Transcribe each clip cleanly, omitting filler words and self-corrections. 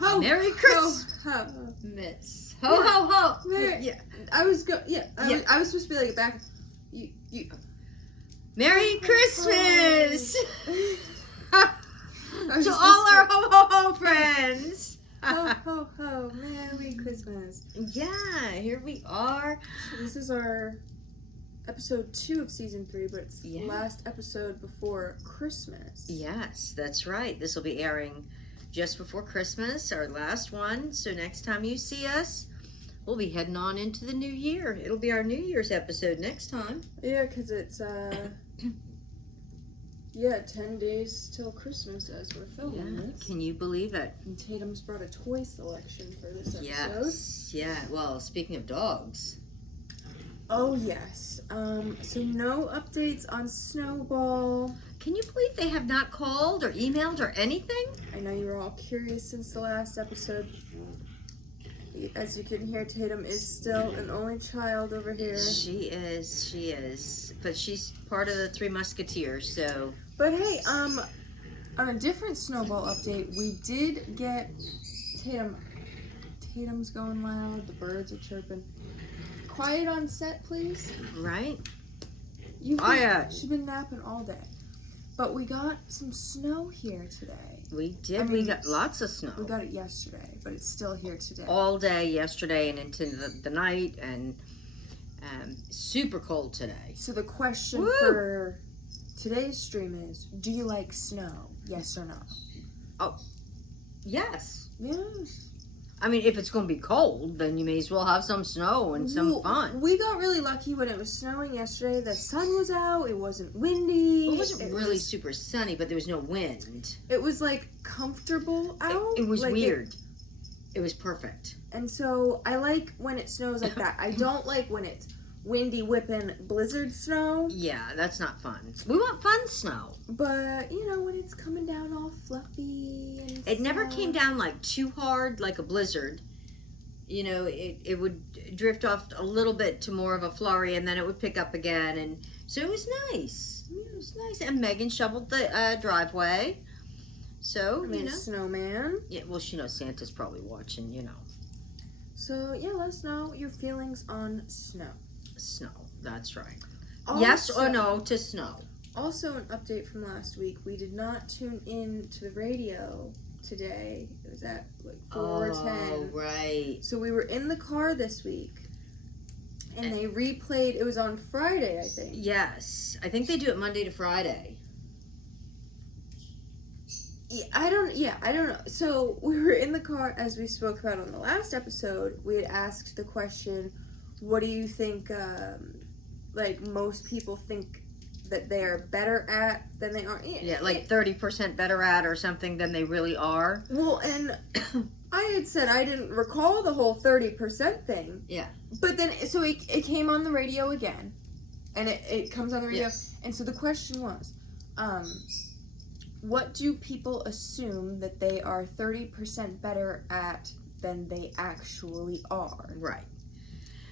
ho, Merry Christmas. Ho, Ho, ho, ho. Merry, Yeah. I was supposed to be like back. You. Merry Christmas was to just all our whispering. ho, ho, ho friends. Ho, ho, ho. Merry Christmas. Yeah, here we are. This is our episode 2 of season 3, but it's the Yeah. last episode before Christmas. Yes, that's right. This will be airing just before Christmas, our last one. So next time you see us, we'll be heading on into the new year. It'll be our New Year's episode next time. Yeah, because it's 10 days till Christmas as we're filming this. Can you believe it? And Tatum's brought a toy selection for this episode. Yes. Yeah. Well, speaking of dogs. Oh yes. So no updates on Snowball. Can you believe they have not called or emailed or anything? I know you were all curious since the last episode. As you can hear, Tatum is still an only child over here. She is. But she's part of the Three Musketeers, so. But hey, on a different Snowball update, we did get Tatum's going loud, the birds are chirping. Quiet on set, please. Right? She's been napping all day. But we got some snow here today. We did. I mean, we got lots of snow. We got it yesterday, but it's still here today. All day yesterday and into the night, and super cold today. So the question Woo! for today's stream is, do you like snow? Yes or no? Yes. Yes. I mean, if it's going to be cold, then you may as well have some snow and some fun. We got really lucky when it was snowing yesterday. The sun was out. It wasn't windy. It wasn't really super sunny, but there was no wind. It was like comfortable out. It was like weird. It was perfect. And so I like when it snows like that. I don't like when it's windy, whipping, blizzard snow. Yeah, that's not fun. We want fun snow. But, when it's coming down all fluffy and It never stuff. came down like too hard, like a blizzard. It would drift off a little bit to more of a flurry, and then it would pick up again. And so it was nice. It was nice. And Megan shoveled the driveway. So, snowman. Yeah, well, she knows Santa's probably watching, So, yeah, let us know your feelings on snow. Snow, that's right. Also, Yes or no to snow? Also, an update from last week. We did not tune in to the radio today. It was at 4:10. Oh, right. So we were in the car this week, and they replayed. It was on Friday, I think. Yes, I think they do it Monday to Friday. I don't know. So we were in the car, as we spoke about on the last episode. We had asked the question, what do you think, most people think that they are better at than they are? Yeah, like 30% better at or something than they really are. Well, and I had said I didn't recall the whole 30% thing. Yeah. But then, so it came on the radio again. And it comes on the radio. Yes. And so the question was, what do people assume that they are 30% better at than they actually are? Right.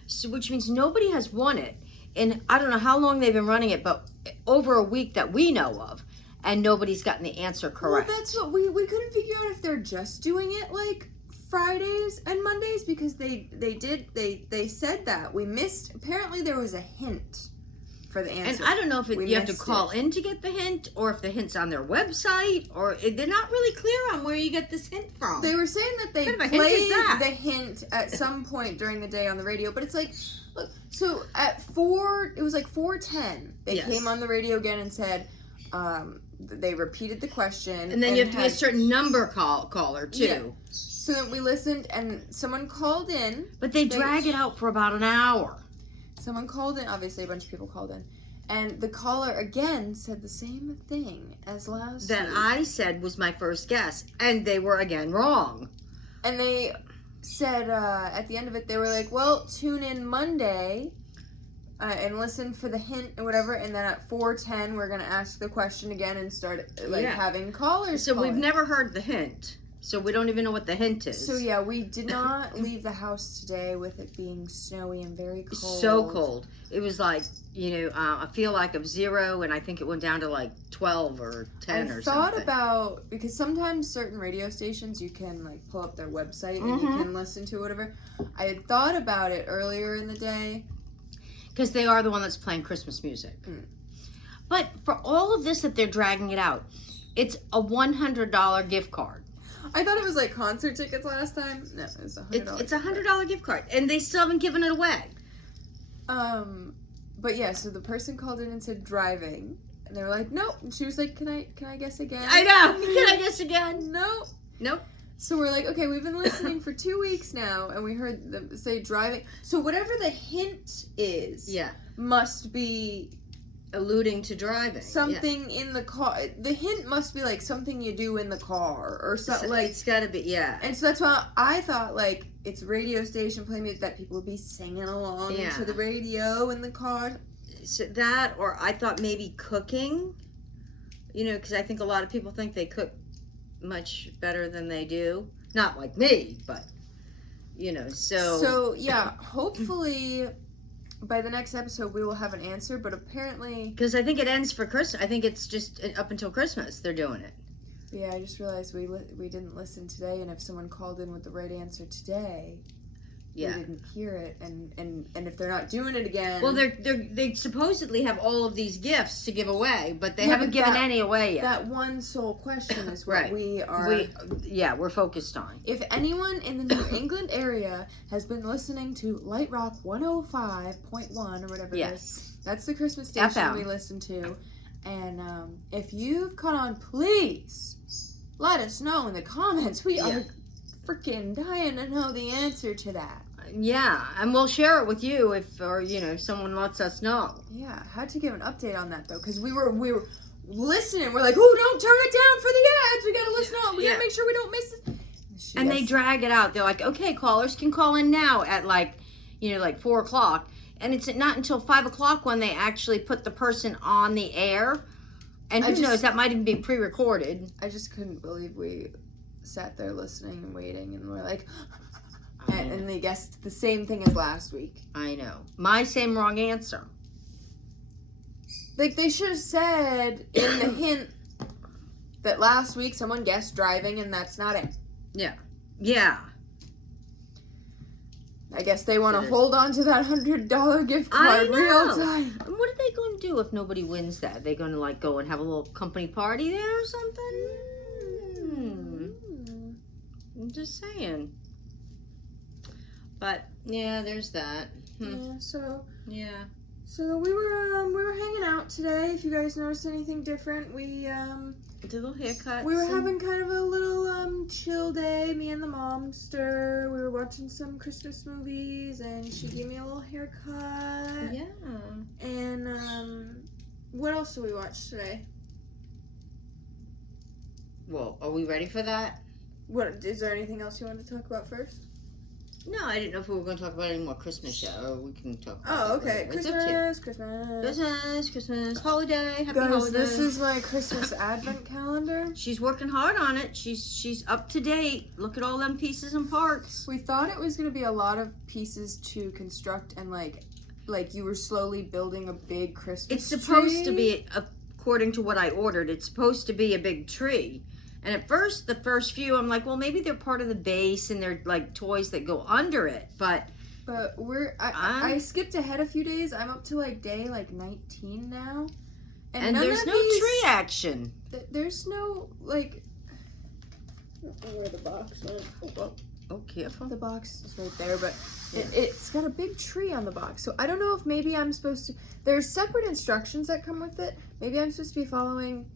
So, which means nobody has won it. And I don't know how long they've been running it, but over a week that we know of. And nobody's gotten the answer correct. Well, that's what we couldn't figure out if they're just doing it like Fridays and Mondays, because they said that. We missed, apparently there was a hint for the answer. And I don't know if you have to call in to get the hint, or if the hint's on their website, or they're not really clear on where you get this hint from. They were saying that they What kind of a hint is played that? the hint at some point during the day on the radio, but it's like, look, so at 4:10, they Yes. came on the radio again and said, they repeated the question. And then you have to be a certain number caller, too. Yeah. So then we listened, and someone called in. But they drag it out for about an hour. Someone called in, obviously a bunch of people called in, and the caller again said the same thing as last That week. I said was my first guess, and they were again wrong. And they said, at the end of it, they were like, well, tune in Monday and listen for the hint or whatever, and then at 4:10, we're going to ask the question again and start having callers So call we've in. never heard the hint. So we don't even know what the hint is. So yeah, we did not leave the house today with it being snowy and very cold. So cold. It was like, I feel like of 0, and I think it went down to like 12 or 10 or something. I thought about, because sometimes certain radio stations you can like pull up their website and you can listen to whatever. I had thought about it earlier in the day. Because they are the one that's playing Christmas music. But for all of this that they're dragging it out, it's a $100 gift card. I thought it was like concert tickets last time. No, it was $100. It's a $100 gift card, and they still haven't given it away. But yeah, so the person called in and said driving, and they were like, nope. And she was like, can I guess again? I know. Can I guess again? Nope. Nope. So we're like, okay, we've been listening for 2 weeks now, and we heard them say driving. So whatever the hint is, must be alluding to driving. Something in the car. The hint must be like something you do in the car or something. Like it's got to be, And so that's why I thought like it's radio station playing music that people would be singing along to the radio in the car. So that, or I thought maybe cooking. Because I think a lot of people think they cook much better than they do. Not like me, but So yeah, hopefully by the next episode we will have an answer, but apparently because I think it ends for Christmas. I think it's just up until Christmas they're doing it. Yeah, I just realized we didn't listen today, and if someone called in with the right answer today, we didn't hear it, and if they're not doing it again, well, they supposedly have all of these gifts to give away, but they haven't given any away yet. That one sole question is what we're focused on. If anyone in the New England area has been listening to Light Rock 105.1 or whatever it is, that's the Christmas station FM. We listen to, and if you've caught on, please let us know in the comments. We are freaking dying to know the answer to that. Yeah, and we'll share it with you if someone lets us know. Yeah, had to give an update on that though, because we were listening. We're like, oh, don't turn it down for the ads. We gotta listen on. We gotta make sure we don't miss it. And they drag it out. They're like, okay, callers can call in now at like 4:00, and it's not until 5:00 when they actually put the person on the air. And who knows, that might even be pre-recorded. I just couldn't believe we sat there listening and waiting, and we're like. And they guessed the same thing as last week. I know. My same wrong answer. Like, they should have said in the hint that last week someone guessed driving, and that's not it. Yeah. Yeah. I guess they want to hold on to that $100 gift card real time. What are they going to do if nobody wins that? Are they going to, go and have a little company party there or something? I'm just saying. But yeah, there's that. So we were hanging out today. If you guys noticed anything different, we did little haircuts. We were having kind of a little chill day. Me and the momster. We were watching some Christmas movies, and she gave me a little haircut. Yeah. And what else did we watch today? Well, are we ready for that? What is there anything else you want to talk about first? No, I didn't know if we were going to talk about any more Christmas show, or we can talk about okay. Christmas. Holiday. Happy Guys, holiday. this is my Christmas advent calendar. She's working hard on it. She's up to date. Look at all them pieces and parts. We thought it was going to be a lot of pieces to construct, and like you were slowly building a big Christmas tree. It's supposed to be, according to what I ordered, it's supposed to be a big tree. And at first, the first few, I'm like, well, maybe they're part of the base and they're like toys that go under it. But I skipped ahead a few days. I'm up to like day 19 now. And there's no tree action. There's no like. I don't know where the box went. Oh, careful. The box is right there, but it's got a big tree on the box. So I don't know if maybe I'm supposed to. There's separate instructions that come with it. Maybe I'm supposed to be following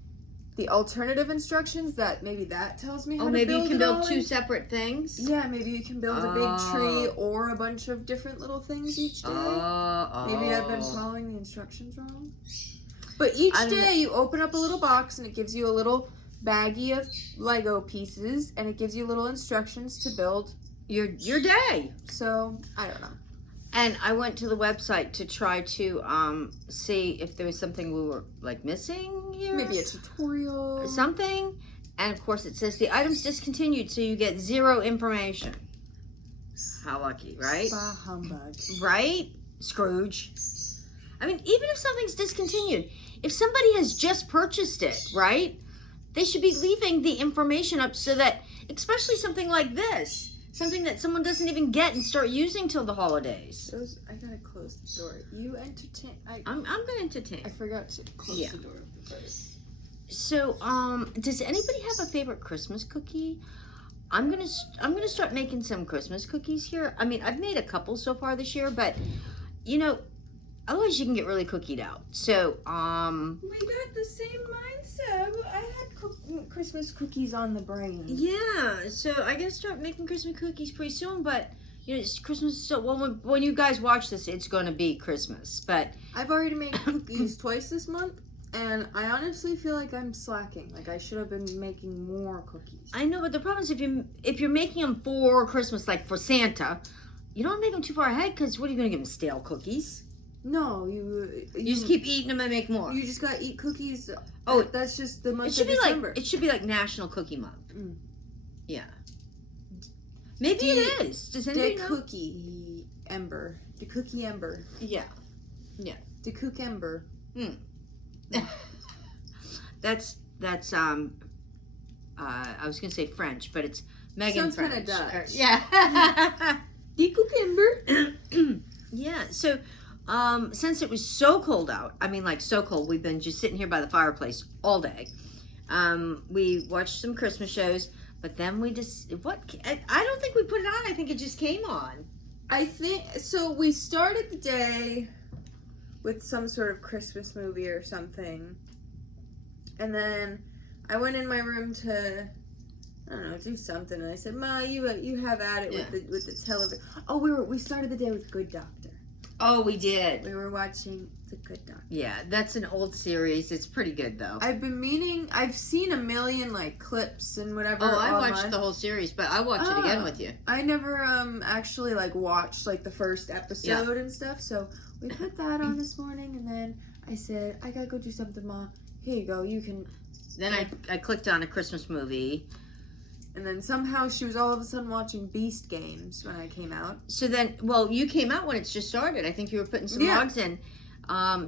the alternative instructions that tells me how to build it. Oh, maybe you can build two separate things? Yeah, maybe you can build a big tree or a bunch of different little things each day. Maybe I've been following the instructions wrong. But each day you open up a little box and it gives you a little baggie of Lego pieces and it gives you little instructions to build your day. So, I don't know. And I went to the website to try to see if there was something we were like missing here. Maybe a tutorial. Or something. And of course, it says the item's discontinued, so you get 0 information. How lucky, right? Bah humbug. Right, Scrooge? I mean, even if something's discontinued, if somebody has just purchased it, right? They should be leaving the information up so that, especially something like this, something that someone doesn't even get and start using till the holidays. I gotta close the door. You entertain. I'm gonna entertain. I forgot to close Yeah. the door first. So, does anybody have a favorite Christmas cookie? I'm gonna start making some Christmas cookies here. I mean, I've made a couple so far this year, but you know, otherwise you can get really cookied out. So, We got the same mindset. I had Christmas cookies on the brain. yeah. So I gotta start making Christmas cookies pretty soon, but. You know, it's Christmas. So when you guys watch this, it's going to be Christmas. But I've already made cookies twice this month, and I honestly feel like I'm slacking. Like I should have been making more cookies. I know, but the problem is if you're making them for Christmas, like for Santa, you don't make them too far ahead because what are you going to give them? Stale cookies? No, you You just keep eating them and make more. You just gotta eat cookies. Oh, that's just the month It should of be December. like it should be like National Cookie Month. Mm. Yeah. Maybe it is. Does anybody know? cookie ember. The cookie ember. Yeah. The cook ember. That's I was gonna say French, but it's Megan Sounds French. kinda Dutch. Yeah. The cook ember. Yeah. So, since it was so cold out, I mean, like so cold, we've been just sitting here by the fireplace all day. We watched some Christmas shows, but then we just I don't think we put it on. I think it just came on. I think so. We started the day with some sort of Christmas movie or something, and then I went in my room to, I don't know, do something, and I said, "Ma, you have at it with the television." Oh, we started the day with Good Doctor. Oh, we did. We were watching The Good Doctor. Yeah, that's an old series. It's pretty good though. I've seen a million like clips and whatever. Oh, I watched online. the whole series, but I watched it again with you. I never actually like watched like the first episode and stuff. So we put that on this morning, and then I said, "I gotta go do something, Ma. Here you go. You can." Then I clicked on a Christmas movie. And then somehow she was all of a sudden watching Beast Games when I came out. So then, well, you came out when it's just started. I think you were putting some logs in.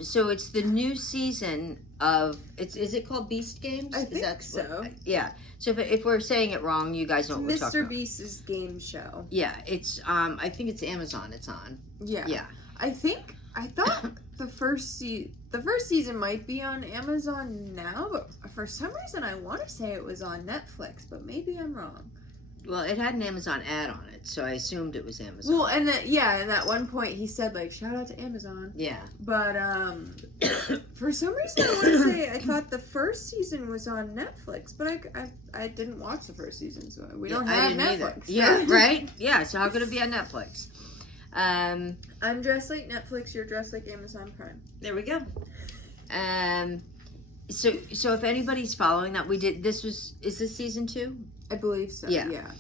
So it's the new season of is it called Beast Games? I think so. Yeah. So if we're saying it wrong, you guys know what we're talking Mr. about. Beast's game show. Yeah, it's I think it's Amazon. It's on. Yeah. Yeah. I thought the first season might be on Amazon now, but for some reason I want to say it was on Netflix, but maybe I'm wrong. Well, it had an Amazon ad on it, so I assumed it was Amazon. Well, and at one point he said like shout out to Amazon. Yeah. But for some reason I want to say I thought the first season was on Netflix, but I didn't watch the first season, so we don't have Netflix. Yeah, right? Yeah, so how could it be on Netflix? I'm dressed like Netflix, you're dressed like Amazon Prime. There we go. So if anybody's following that, is this season 2? I believe so. Yeah.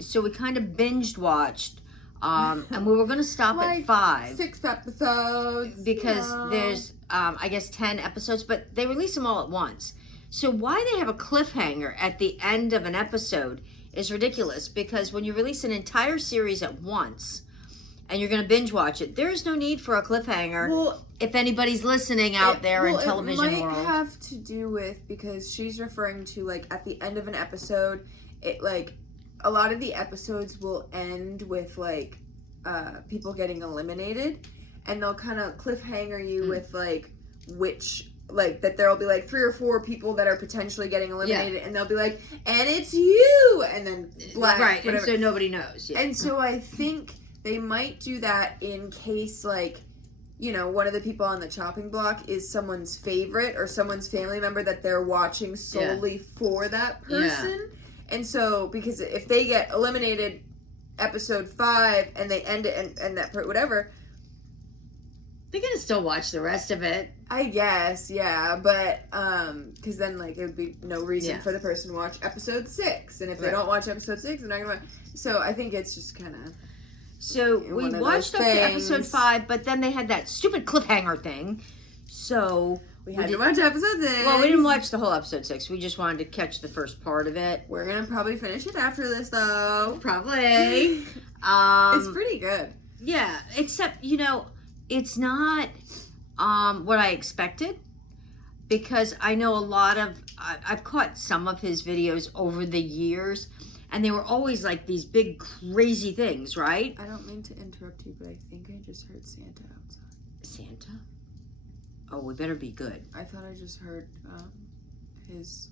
So we kind of binged watched, and we were going to stop Like at 5 6 episodes because there's I guess 10 episodes, but they release them all at once. So why they have a cliffhanger at the end of an episode is ridiculous, because when you release an entire series at once and you're going to binge watch it, there is no need for a cliffhanger. Well, if anybody's listening out there in television it might world, have to do with, because she's referring to like at the end of an episode, it like a lot of the episodes will end with like people getting eliminated, and they'll kind of cliffhanger you with like which. Like that there'll be like 3 or 4 people that are potentially getting eliminated, and they'll be like, and it's you, and then black, right, whatever. and so nobody knows. Yeah. And so I think they might do that in case, like, you know, one of the people on the chopping block is someone's favorite or someone's family member that they're watching solely for that person. And so, because if they get eliminated episode 5 and they end it and that whatever, they're gonna still watch the rest of it. I guess, yeah, but because then like it would be no reason for the person to watch episode 6, and if they don't watch episode 6, they're not gonna watch. So I think it's just kind of. So we watched up to episode 5, but then they had that stupid cliffhanger thing. So We had to watch episode 6. Well, we didn't watch the whole episode 6. We just wanted to catch the first part of it. We're gonna probably finish it after this, though. Probably. It's pretty good. Yeah, except, it's not what I expected. Because I know a lot of, I've caught some of his videos over the years, and they were always like these big crazy things, right? I don't mean to interrupt you, but I think I just heard Santa outside. Santa? Oh, we better be good. I thought I just heard his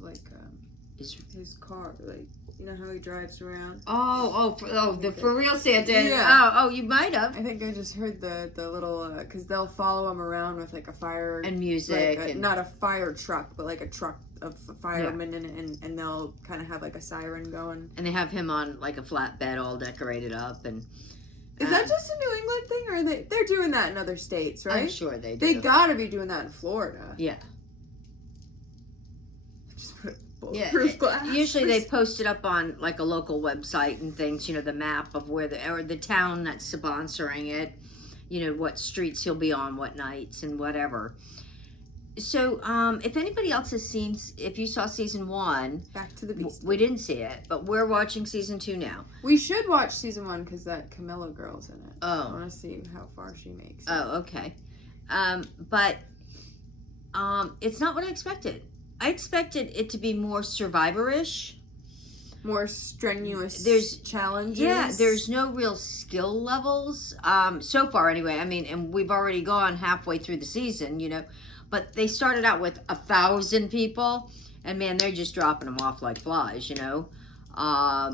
car, like, you know how he drives around? The for real Santa. Yeah. Oh, you might have. I think I just heard the little, because they'll follow him around with like a fire And music. like not a fire truck, but like a truck of firemen, and they'll kind of have like a siren going. And they have him on like a flatbed all decorated up. And is that just a New England thing, or they're doing that in other states, right? I'm sure they do. They gotta be doing that in Florida. Yeah. Just put bulletproof glass. Usually they post it up on like a local website and things, the map of where or the town that's sponsoring it, what streets he'll be on, what nights and whatever. So, if anybody else has seen, if you saw season 1, Back to the Beast. we didn't see it, but we're watching season 2 now. We should watch season 1 because that Camilla girl's in it. Oh. I want to see how far she makes it. Oh, okay. But it's not what I expected. I expected it to be more Survivor-ish. More strenuous challenges. Yeah, there's no real skill levels. So far anyway. I mean, and we've already gone halfway through the season, But they started out with 1,000 people, and man, they're just dropping them off like flies, I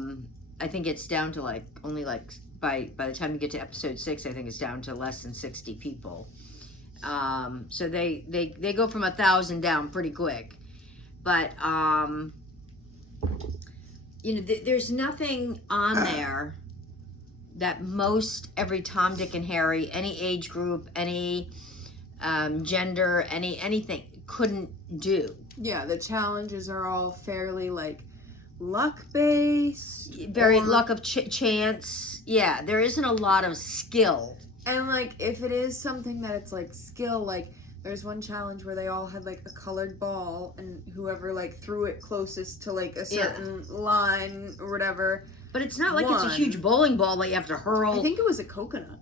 think it's down to only by the time you get to episode 6, I think it's down to less than 60 people. So they go from 1,000 down pretty quick. But there's nothing on there that every Tom, Dick, and Harry, any age group, any gender, anything couldn't do. Yeah, the challenges are all fairly luck based, very luck of chance. Yeah, there isn't a lot of skill. And if it is something that it's skill, there's one challenge where they all had a colored ball, and whoever threw it closest to a certain line or whatever. But it's not it's a huge bowling ball that you have to hurl. I think it was a coconut.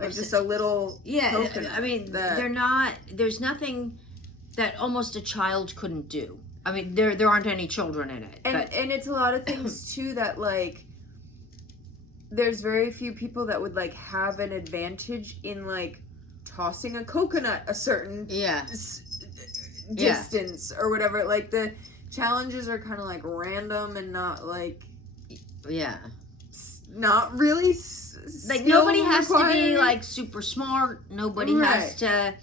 Just a little coconut. I mean, they're not, there's nothing that almost a child couldn't do. I mean, there aren't any children in it. And it's a lot of things, too, that, there's very few people that would, have an advantage in, tossing a coconut a certain distance or whatever. The challenges are kind of, random and not, not really nobody has to be super smart. Nobody has to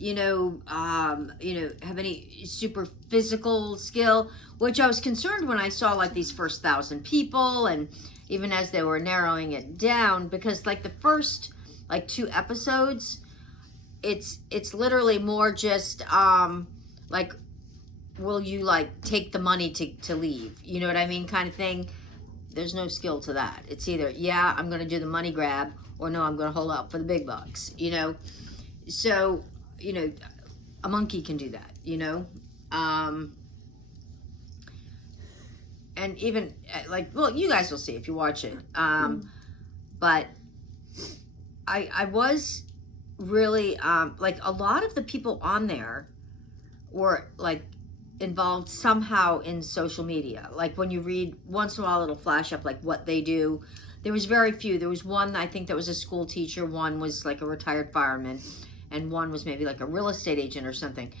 have any super physical skill, which I was concerned when I saw these first 1,000 people, and even as they were narrowing it down, because the first 2 episodes, it's literally more just will you take the money to leave, you know what I mean, kind of thing. There's no skill to that. It's either, I'm going to do the money grab, or no, I'm going to hold out for the big bucks, So, a monkey can do that, and even, you guys will see if you watch it. But I was really, a lot of the people on there were, involved somehow in social media. When you read, once in a while it'll flash up what they do. There was very few. There was one, I think, that was a school teacher, one was a retired fireman, and one was maybe a real estate agent or something.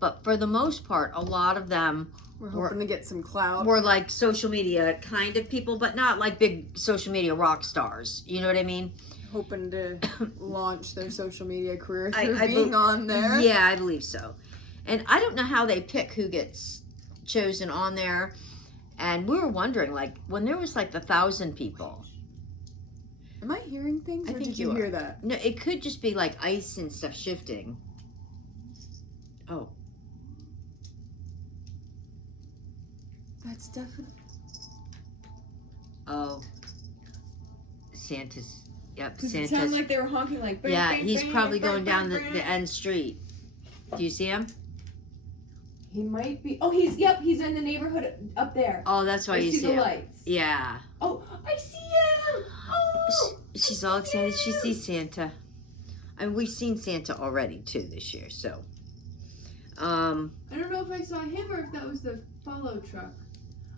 But for the most part, a lot of them we're hoping to get some clout. Were social media kind of people, but not big social media rock stars. You know what I mean? Hoping to launch their social media career through being on there. Yeah, I believe so. And I don't know how they pick who gets chosen on there. And we were wondering, when there was 1,000 people. Am I hearing things? I or think did you hear that? No, it could just be ice and stuff shifting. Oh. That's definitely. Oh. Santa's. Yep, Santa's. Santa's. It sounded like they were honking bang, yeah, bang, he's bang, probably bang, going bang, down bang. the end street. Do you see him? He might be. Oh, he's in the neighborhood up there. Oh, that's why I you see see the him. lights. Yeah. Oh, I see him. Oh, She's all excited. She sees Santa. And we've seen Santa already too this year. So, I don't know if I saw him or if that was the follow truck.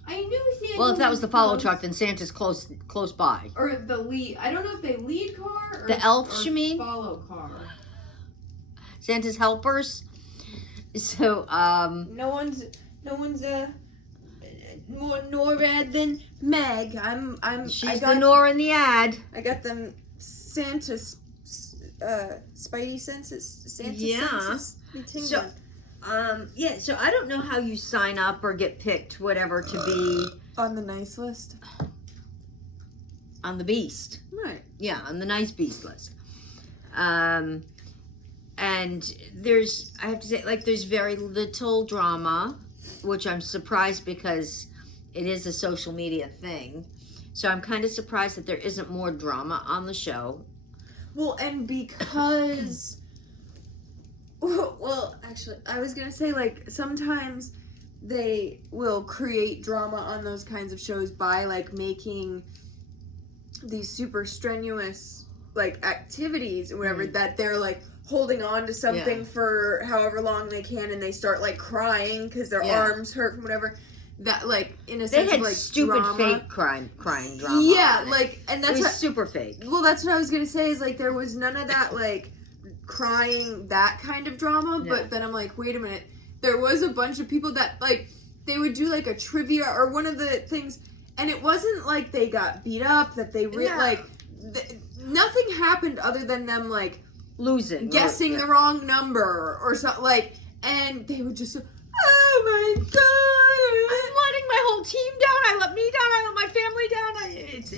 I knew Santa. well, if that was the follow close. truck, then Santa's close by. Or the lead. I don't know if they lead car or The elves, or you mean? follow car. Santa's helpers. So, No one's more NORAD than Meg. she's the Nora in the ad. I got them Santa spidey senses. Santa Yeah. senses. Be tingling. So, yeah. So I don't know how you sign up or get picked, whatever, to be on the nice list. on the Beast. Right. Yeah, on the nice Beast list. And I have to say, like, there's very little drama, which I'm surprised because it is a social media thing. So I'm kind of surprised that there isn't more drama on the show. Well, and because, well, actually, I was gonna say, like, sometimes they will create drama on those kinds of shows by, like, making these super strenuous, like, activities or whatever, that they're, like, holding on to something for however long they can, and they start, like, crying because their arms hurt from whatever. That, like, in a sense They had of, like, stupid drama. fake crying drama. Yeah, on it. like, and that's it was what, super fake. well, that's what I was gonna say, is, like, there was none of that, like, crying, that kind of drama, but then I'm like, wait a minute, there was a bunch of people that, like, they would do, like, a trivia, or one of the things, and it wasn't like they got beat up, that they, nothing happened other than them, like, Losing. guessing the wrong number, or something, like, and they would just, oh my god, I'm letting my whole team down. I let me down. I let my family down.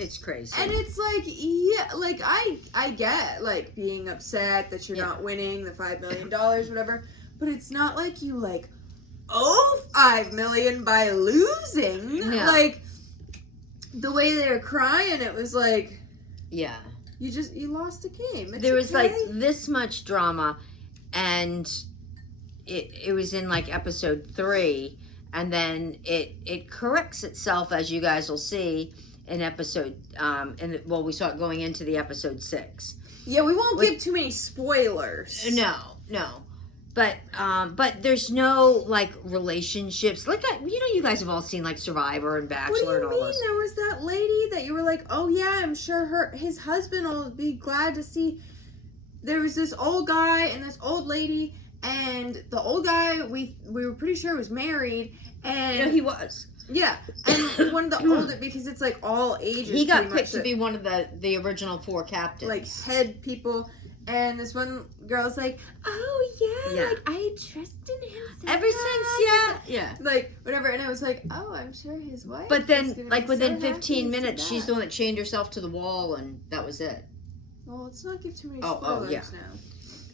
It's crazy. and it's like, yeah, like, I get, like, being upset that you're not winning the $5 million, whatever, but it's not like you, like, owe $5 million by losing. No. Like, the way they were crying, it was like, yeah. you lost a game. It's There was okay. like this much drama, and it was in like episode 3, and then it corrects itself, as you guys will see in episode we saw it going into the episode 6. Yeah, we won't give too many spoilers. No. But there's no like relationships. Like you guys have all seen like Survivor and Bachelor What do you and all mean? those. There was that lady that you were like, oh yeah, I'm sure his husband will be glad to see. There was this old guy and this old lady, and the old guy we were pretty sure was married, and he was. Yeah, and one of the older, because it's like all ages. He got pretty picked much, to be one of the original 4 captains. like head people. And this one girl's like, oh yeah, like I trust in him so Ever much. since, yeah. Like, whatever. And I was like, oh, I'm sure his wife. But is then, gonna like be within so happy 15 to see minutes, she's that. the one that chained herself to the wall, and that was it. Well, let's not give too many Oh, spoilers yeah.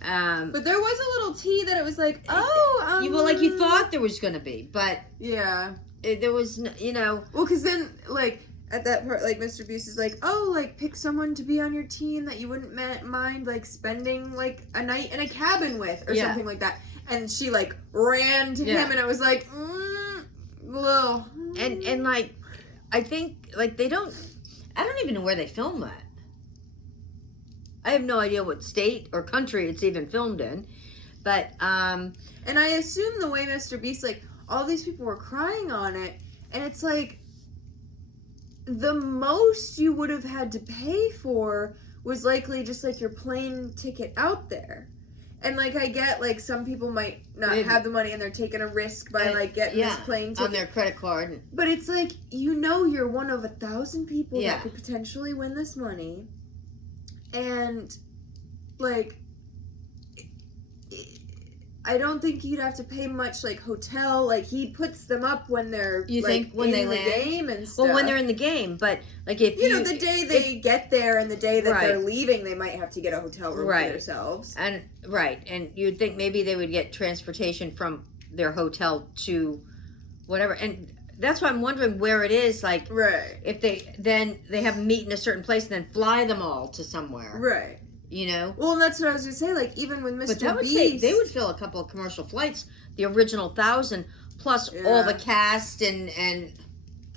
now. But there was a little tea that it was like, oh, you thought there was going to be, but yeah. there was, Well, because then, like, at that part, like, Mr. Beast is like, oh, like, pick someone to be on your team that you wouldn't mind, like, spending, like, a night in a cabin with, or something like that. And she, like, ran to him, and I was like, well. And, like, I think, like, I don't even know where they film that. I have no idea what state or country it's even filmed in. But, And I assume the way Mr. Beast, like, all these people were crying on it, and it's like, the most you would have had to pay for was likely just, like, your plane ticket out there. And, like, I get, like, some people might not have the money and they're taking a risk by, like, getting this plane ticket. On their credit card. But it's like, you're one of 1,000 people that could potentially win this money. And, like, I don't think you'd have to pay much, like, hotel. Like, he puts them up when they're, when they in the land? game and stuff. Well, when they're in the game, but, like, if you know, the day they get there and the day that they're leaving, they might have to get a hotel room for themselves. And you'd think maybe they would get transportation from their hotel to whatever. And that's why I'm wondering where it is. Like, if they have them meet in a certain place and then fly them all to somewhere. Right. you know. Well, and that's what I was gonna say. Like even with Mr. But that would Beast, they would fill a couple of commercial flights, the original 1,000 plus all the cast and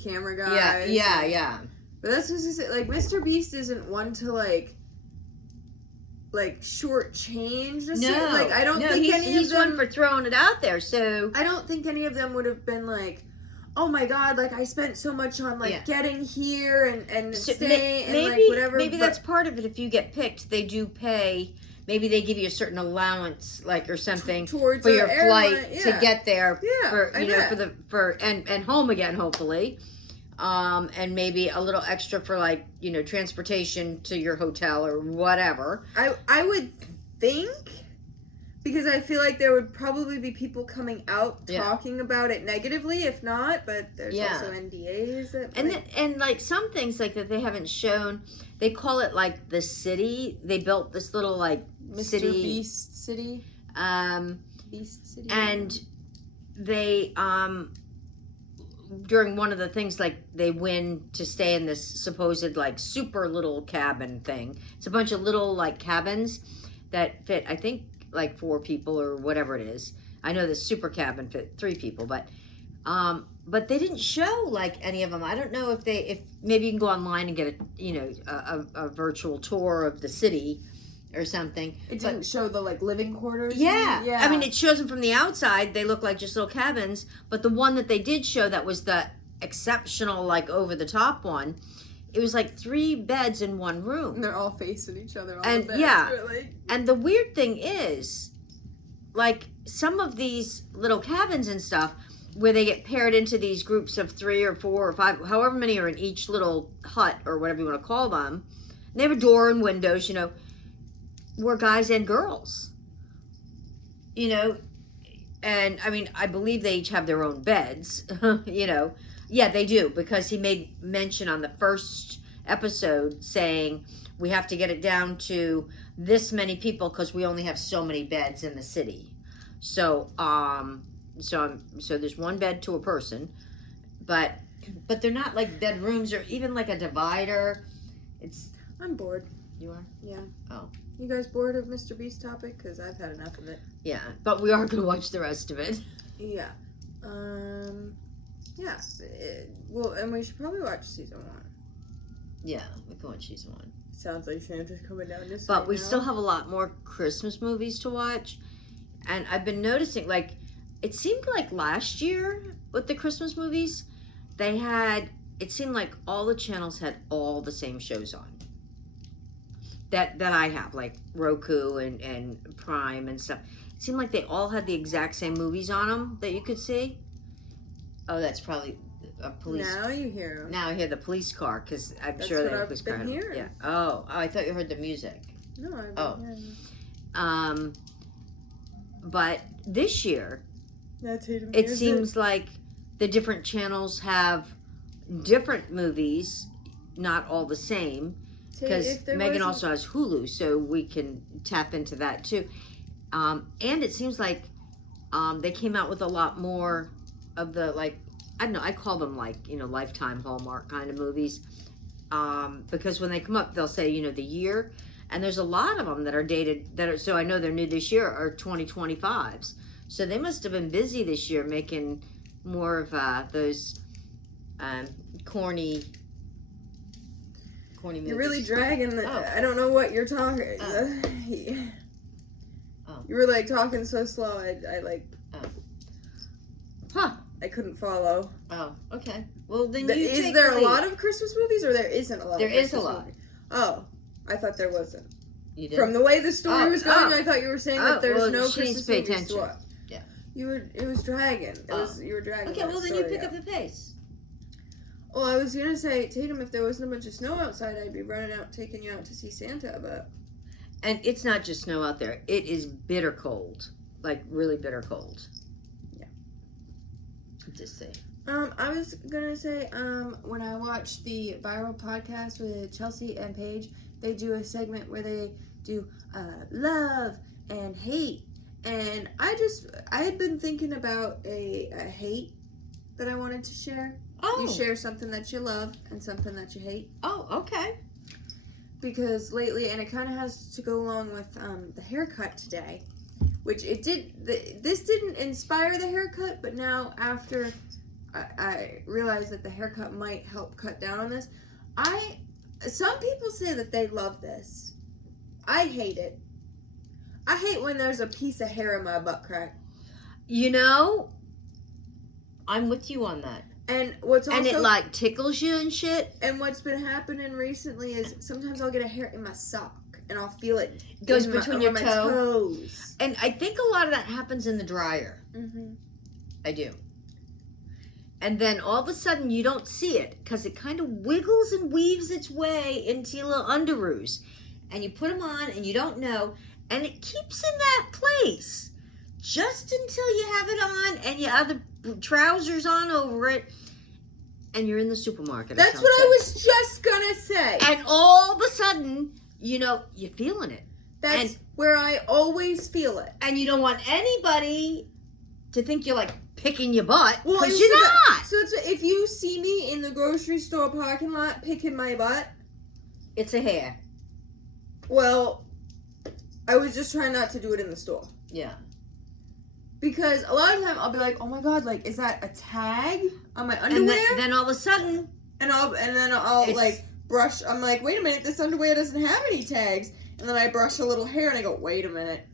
camera guys. yeah. But that's just to say, like Mr. Beast isn't one to like shortchange. No, like I don't think he's one for throwing it out there. So I don't think any of them would have been like, oh my god, like I spent so much on getting here and so staying and maybe, like whatever. Maybe that's part of it. If you get picked, they do pay. Maybe they give you a certain allowance, like or something, towards for your airline, flight to get there. Yeah, for I bet. and home again, hopefully. And maybe a little extra for transportation to your hotel or whatever. I would think, because I feel like there would probably be people coming out talking about it negatively, if not. But there's also NDAs that and some things like that they haven't shown. They call it like the city. They built this little Mr. city, Beast City. Beast City. And they during one of the things, they win to stay in this supposed super little cabin thing. It's a bunch of little cabins that fit, I think, 4 people or whatever it is. I know the super cabin fit 3 people, but they didn't show any of them. I don't know if maybe you can go online and get a virtual tour of the city or something. It didn't show the living quarters. Yeah. I mean, it shows them from the outside. They look like just little cabins, but the one that they did show that was the exceptional over the top one, it was 3 beds in one room. And they're all facing each other on and the beds. Yeah. And the weird thing is, some of these little cabins and stuff where they get paired into these groups of 3 or 4 or 5, however many are in each little hut or whatever you want to call them. And they have a door and windows, were guys and girls, and I mean, I believe they each have their own beds, yeah, they do, because he made mention on the first episode saying we have to get it down to this many people because we only have so many beds in the city. So so there's 1 bed to a person, but they're not bedrooms or even a divider. I'm bored. You are? Yeah. Oh. You guys bored of Mr. Beast topic? Because I've had enough of it. Yeah, but we are going to watch the rest of it. Yeah. Yeah. Well, and we should probably watch season 1. Yeah, we can watch season 1. Sounds like Santa's coming down this way. But we still have a lot more Christmas movies to watch. And I've been noticing, it seemed like last year with the Christmas movies, it seemed like all the channels had all the same shows on. That I have, Roku and Prime and stuff. It seemed like they all had the exact same movies on them that you could see. Oh, that's probably a police. Now you hear them. Now I hear the police car because I'm sure they have a police car. Hearing. Yeah. Oh, I thought you heard the music. No, I've been hearing. But this year, it music. Seems like the different channels have different movies, not all the same. Because Megan also has Hulu, so we can tap into that too. And it seems like they came out with a lot more of the, I don't know, I call them Lifetime Hallmark kind of movies. Because when they come up, they'll say, the year. And there's a lot of them that are dated, so I know they're new this year, are 2025s. So they must have been busy this year making more of those corny movies. You're really dragging the. Oh. I don't know what you're talking. Oh. You were talking so slow. I Huh. I couldn't follow. Oh, okay. Well, then is there a lot of Christmas movies, or there isn't a lot? There is a lot. Movies? Oh, I thought there wasn't. You did? From the way the story was going, I thought you were saying that there's no Christmas movies attention. to watch. Yeah. It was dragging. You were dragging. Okay, well then you pick up the pace. Well, I was gonna say, Tatum, if there wasn't a bunch of snow outside, I'd be running out, taking you out to see Santa, but... And it's not just snow out there. It is bitter cold. Really bitter cold. Yeah. Just saying. I was gonna say, when I watched the Viral podcast with Chelsea and Paige, they do a segment where they do, love and hate. And I had been thinking about a hate that I wanted to share. Oh. You share something that you love and something that you hate. Oh, okay. because lately, and it kind of has to go along with the haircut today, which it did. This didn't inspire the haircut, but now after I realized that the haircut might help cut down on this, some people say that they love this. I hate it. I hate when there's a piece of hair in my butt crack. You know, I'm with you on that. And what's also, and it like tickles you and shit. And what's been happening recently is sometimes I'll get a hair in my sock and I'll feel it goes between your toes. And I think a lot of that happens in the dryer. Mm-hmm. I do. And then all of a sudden you don't see it because it kind of wiggles and weaves its way into your little underoos. And you put them on and you don't know. And it keeps in that place just until you have it on and you have the trousers on over it. And you're in the supermarket. That's what I was just going to say. And all of a sudden, you know, you're feeling it. That's where I always feel it. And you don't want anybody to think you're like picking your butt. Well, because you're not. So it's, if you see me in the grocery store parking lot picking my butt, it's a hair. Well, I was just trying not to do it in the store. Yeah. Because a lot of the time I'll be like, oh my god, like, is that a tag on my underwear? And then all of a sudden, and then I'll like brush. I'm like, wait a minute, this underwear doesn't have any tags. And then I brush a little hair and I go, wait a minute,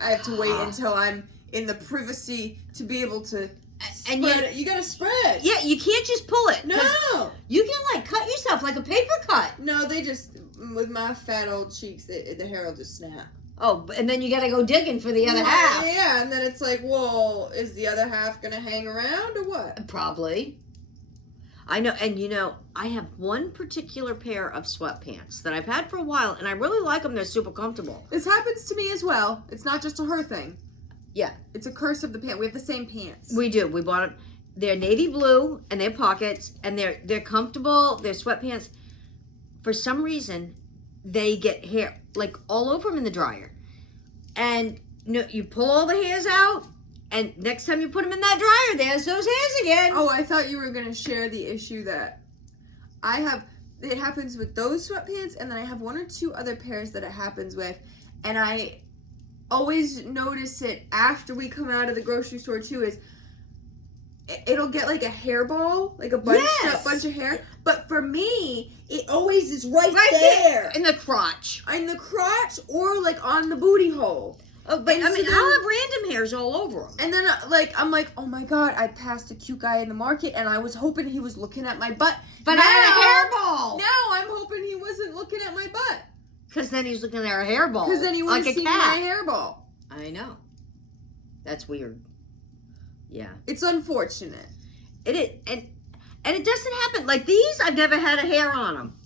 I have to wait until I'm in the privacy to be able to spread it. You gotta spread. Yeah, you can't just pull it. No. You can like cut yourself like a paper cut. No, they just, with my fat old cheeks, the hair will just snap. Oh, and then you gotta go digging for the other half. Yeah, and then it's like, well, is the other half gonna hang around or what? Probably. I know, and you know, I have one particular pair of sweatpants that I've had for a while, and I really like them. They're super comfortable. This happens to me as well. It's not just a her thing. Yeah. It's a curse of the pants. We have the same pants. We do. We bought them. They're navy blue, and they're pockets, and they're comfortable. They're sweatpants. For some reason, they get hair like all over them in the dryer. And you pull all the hairs out, and next time you put them in that dryer, there's those hairs again. Oh, I thought you were going to share the issue that I have. It happens with those sweatpants, and then I have one or two other pairs that it happens with, and I always notice it after we come out of the grocery store too, is it'll get like a hairball, like a bunched up bunch of hair. But for me, it always is right there. In the crotch. In the crotch or like on the booty hole. Oh, but I mean, I'll have random hairs all over them. And then I'm like, oh my god, I passed a cute guy in the market and I was hoping he was looking at my butt. But I had a hairball. Now I'm hoping he wasn't looking at my butt. Because then he's looking at a hairball. Because then he would have seen my hairball. I know. That's weird. Yeah. It's unfortunate. It is. And it doesn't happen. Like these, I've never had a hair on them.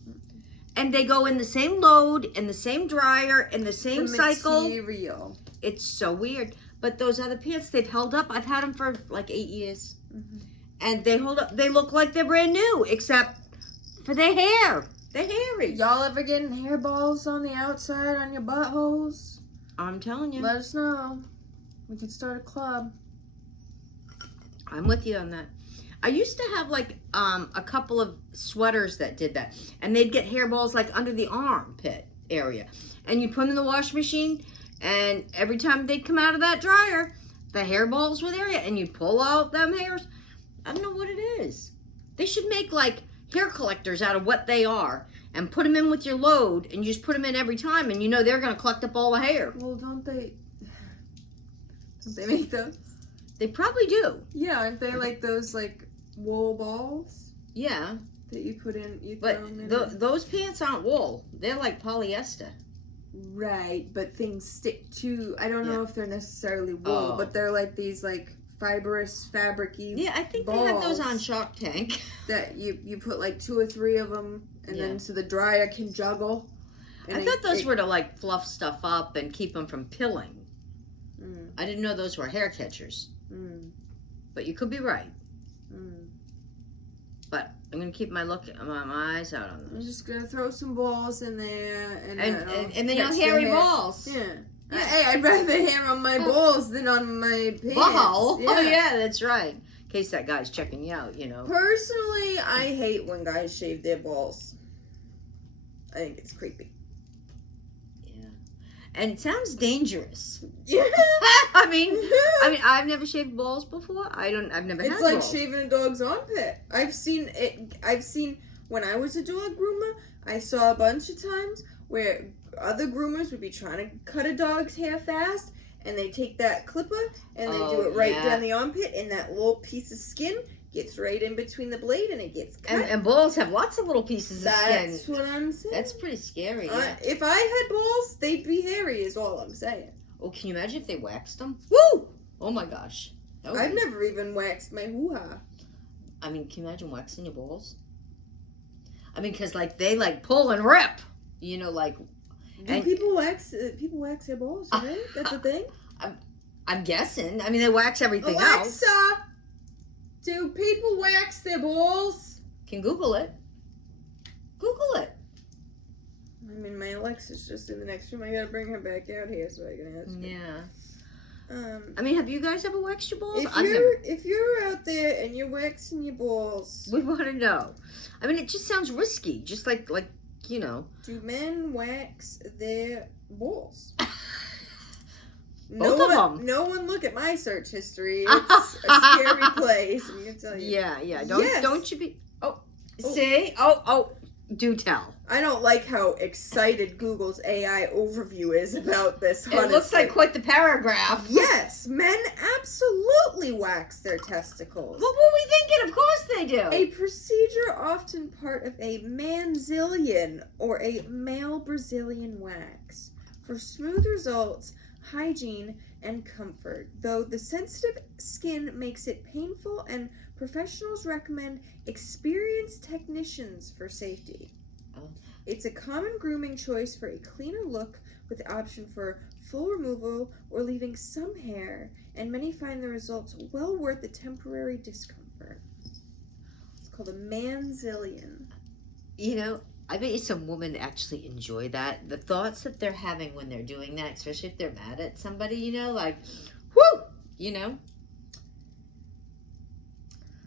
And they go in the same load, in the same dryer, in the same cycle. Material. It's so weird. But those other pants, they've held up. I've had them for like 8 years. Mm-hmm. And they hold up. They look like they're brand new, except for their hair. They're hairy. Y'all ever getting hairballs on the outside on your buttholes? I'm telling you. Let us know. We could start a club. I'm with you on that. I used to have like a couple of sweaters that did that. And they'd get hairballs like under the armpit area. And you put them in the washing machine. And every time they'd come out of that dryer, the hairballs were there. And you'd pull out them hairs. I don't know what it is. They should make like hair collectors out of what they are. And put them in with your load. And you just put them in every time. And you know they're going to collect up all the hair. Well, don't they make those? They probably do. Yeah, aren't they like those like wool balls? Yeah. That you put in, but those pants aren't wool. They're like polyester. Right, but things stick to, I don't know if they're necessarily wool, but they're like these like fibrous, fabric-y Yeah, I think balls they had those on Shark Tank. That you put like 2 or 3 of them, and then so the dryer can juggle. I thought those were to like fluff stuff up and keep them from pilling. I didn't know those were hair catchers. But you could be right. But I'm gonna keep my eyes out on those. I'm just gonna throw some balls in there, and then you'll hairy balls. Yeah. Hey, I'd rather hair on my balls than on my pants. Ball. Yeah. Oh yeah, that's right. In case that guy's checking you out, you know. Personally, I hate when guys shave their balls. I think it's creepy. and it sounds dangerous. Yeah. I mean, I've never shaved balls before. I've never had It's like balls. shaving a dog's armpit. I've seen when I was a dog groomer, I saw a bunch of times where other groomers would be trying to cut a dog's hair fast, and they take that clipper and they do it right down the armpit, and that little piece of skin gets right in between the blade and it gets cut. And balls have lots of little pieces of skin. That's what I'm saying. That's pretty scary. Yeah. If I had balls, they'd be hairy, is all I'm saying. Oh, can you imagine if they waxed them? Woo! Oh my gosh. I've never even waxed my hoo-ha. I mean, can you imagine waxing your balls? I mean, because like they like pull and rip. You know, like. Do people wax their balls, right? That's a thing? I'm guessing. I mean, they wax everything Alexa, else. do people wax their balls? Can Google it. Google it. I mean, my Alexa's just in the next room. I gotta bring her back out here so I can ask her. Yeah. I mean, have you guys ever waxed your balls? If you're out there and you're waxing your balls, we want to know. I mean, it just sounds risky. Just like you know. Do men wax their balls? Both of them. No one look at my search history. It's a scary place. I'm gonna tell you. Yeah. Yes. Don't you be? Oh. See? Oh. Do tell. I don't like how excited Google's AI overview is about this. It looks like quite the paragraph. Yes, men absolutely wax their testicles. What were we thinking? Of course they do. A procedure often part of a manzilian or a male Brazilian wax for smooth results, hygiene, and comfort. Though the sensitive skin makes it painful, and professionals recommend experienced technicians for safety. Oh. It's a common grooming choice for a cleaner look with the option for full removal or leaving some hair, and many find the results well worth the temporary discomfort. It's called a manzilian. You know, I bet you some women actually enjoy that. The thoughts that they're having when they're doing that, especially if they're mad at somebody, you know, like, whoo, you know.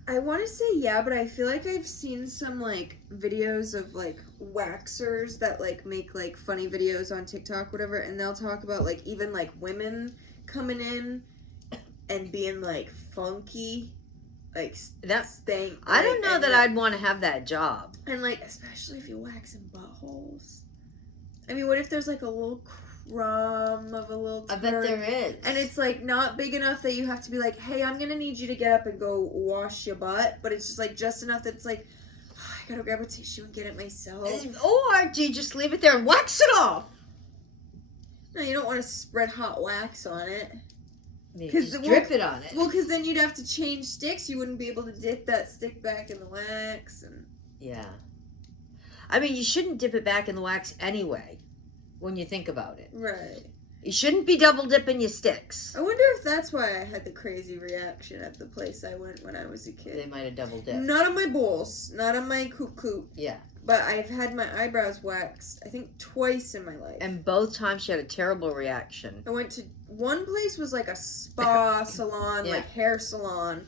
I want to say yeah, but I feel like I've seen some like videos of like waxers that like make like funny videos on TikTok, whatever, and they'll talk about like even like women coming in and being like funky, like staying. I don't know that I'd want to have that job. And like especially if you're waxing buttholes. I mean, what if there's like a little crumb of a little turd? I bet there is. And it's like not big enough that you have to be like, hey, I'm gonna need you to get up and go wash your butt, but it's just like just enough that it's like, oh, I gotta grab a tissue and get it myself. Or do you just leave it there and wax it off? No, you don't want to spread hot wax on it. Because drip it on it. Well, because then you'd have to change sticks. You wouldn't be able to dip that stick back in the wax. And yeah. I mean, you shouldn't dip it back in the wax anyway, when you think about it. Right. You shouldn't be double dipping your sticks. I wonder if that's why I had the crazy reaction at the place I went when I was a kid. They might have double dipped. Not on my balls, not on my coop. Yeah. But I've had my eyebrows waxed, I think, twice in my life. And both times she had a terrible reaction. I went to, one place was like a spa salon, Yeah. like hair salon.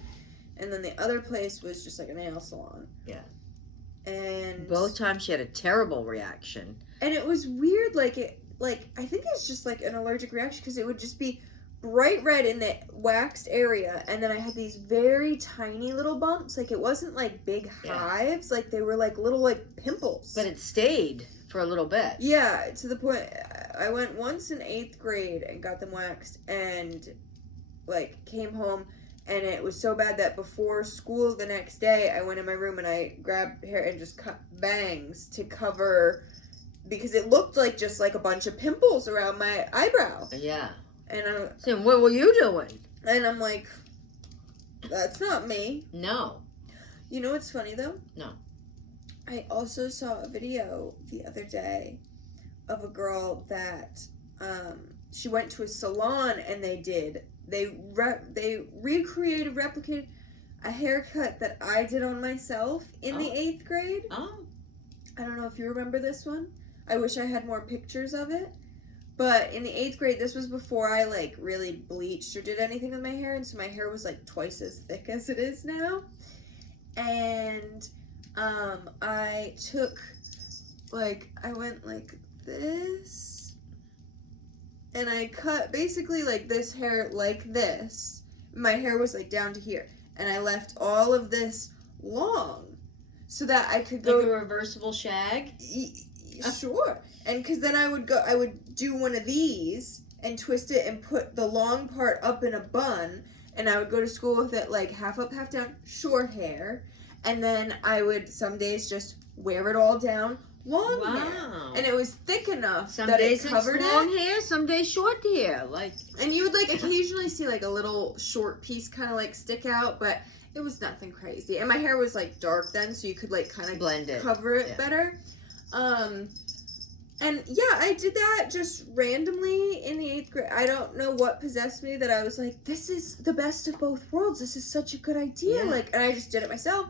And then the other place was just like a nail salon. Yeah. And both times she had a terrible reaction. And it was weird, I think it's just like an allergic reaction because it would just be bright red in the waxed area, and then I had these very tiny little bumps. Like it wasn't like big hives, like they were like little like pimples. But it stayed for a little bit. Yeah, to the point I went once in 8th grade and got them waxed, and like came home. And it was so bad that before school the next day, I went in my room and I grabbed hair and just cut bangs to cover, because it looked like just like a bunch of pimples around my eyebrow. Yeah. And so what were you doing? And I'm like, that's not me. No. You know what's funny though? No. I also saw a video the other day of a girl that she went to a salon and they replicated a haircut that I did on myself in the 8th grade. Oh. I don't know if you remember this one. I wish I had more pictures of it. But in the 8th grade, this was before I like really bleached or did anything with my hair, and so my hair was like twice as thick as it is now. And I took I went like this. and I cut basically like this hair like this. My hair was like down to here, and I left all of this long so that I could go Like a reversible shag? Sure. And because then I would do one of these and twist it and put the long part up in a bun, and I would go to school with it like half up, half down, short hair, and then I would some days just wear it all down, long hair. Wow. And it was thick enough Some that days it covered it's long hair, some days short hair. Like, and you would like occasionally see like a little short piece kind of like stick out, but it was nothing crazy. And my hair was like dark then, so you could like kind of blend it. cover it Yeah. better. And yeah, I did that just randomly in the 8th grade. I don't know what possessed me that I was like, this is the best of both worlds. This is such a good idea. Yeah. Like, and I just did it myself.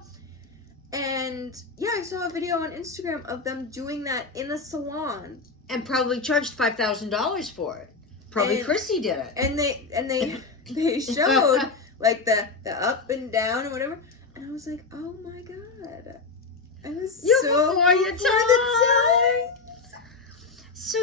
And yeah, I saw a video on Instagram of them doing that in a salon. And probably charged $5,000 for it. Probably And- Chrissy did it. And they showed like the up and down and whatever. And I was like, oh my God. I was You so before your before the time. So,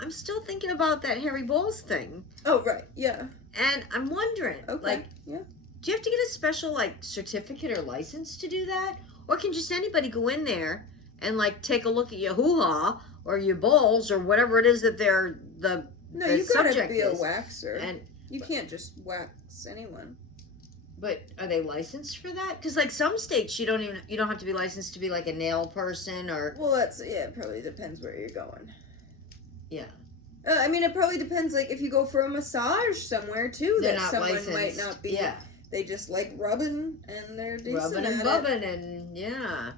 I'm still thinking about that Harry Balls thing. Oh, right. Yeah. And I'm wondering, Okay. like, yeah. do you have to get a special, like, certificate or license to do that? Or can just anybody go in there and, like, take a look at your hoo-ha or your balls or whatever it is that they're the No, the you gotta subject be a is. waxer. And You can't just wax anyone. but are they licensed for that? Because like some states, you don't have to be licensed to be like a nail person or Well, it probably depends where you're going. yeah. I mean, it probably depends. Like, if you go for a massage somewhere too, They're that not someone licensed. might not be. Yeah, They just like rubbing, and they're decent rubbing and at bubbing and yeah,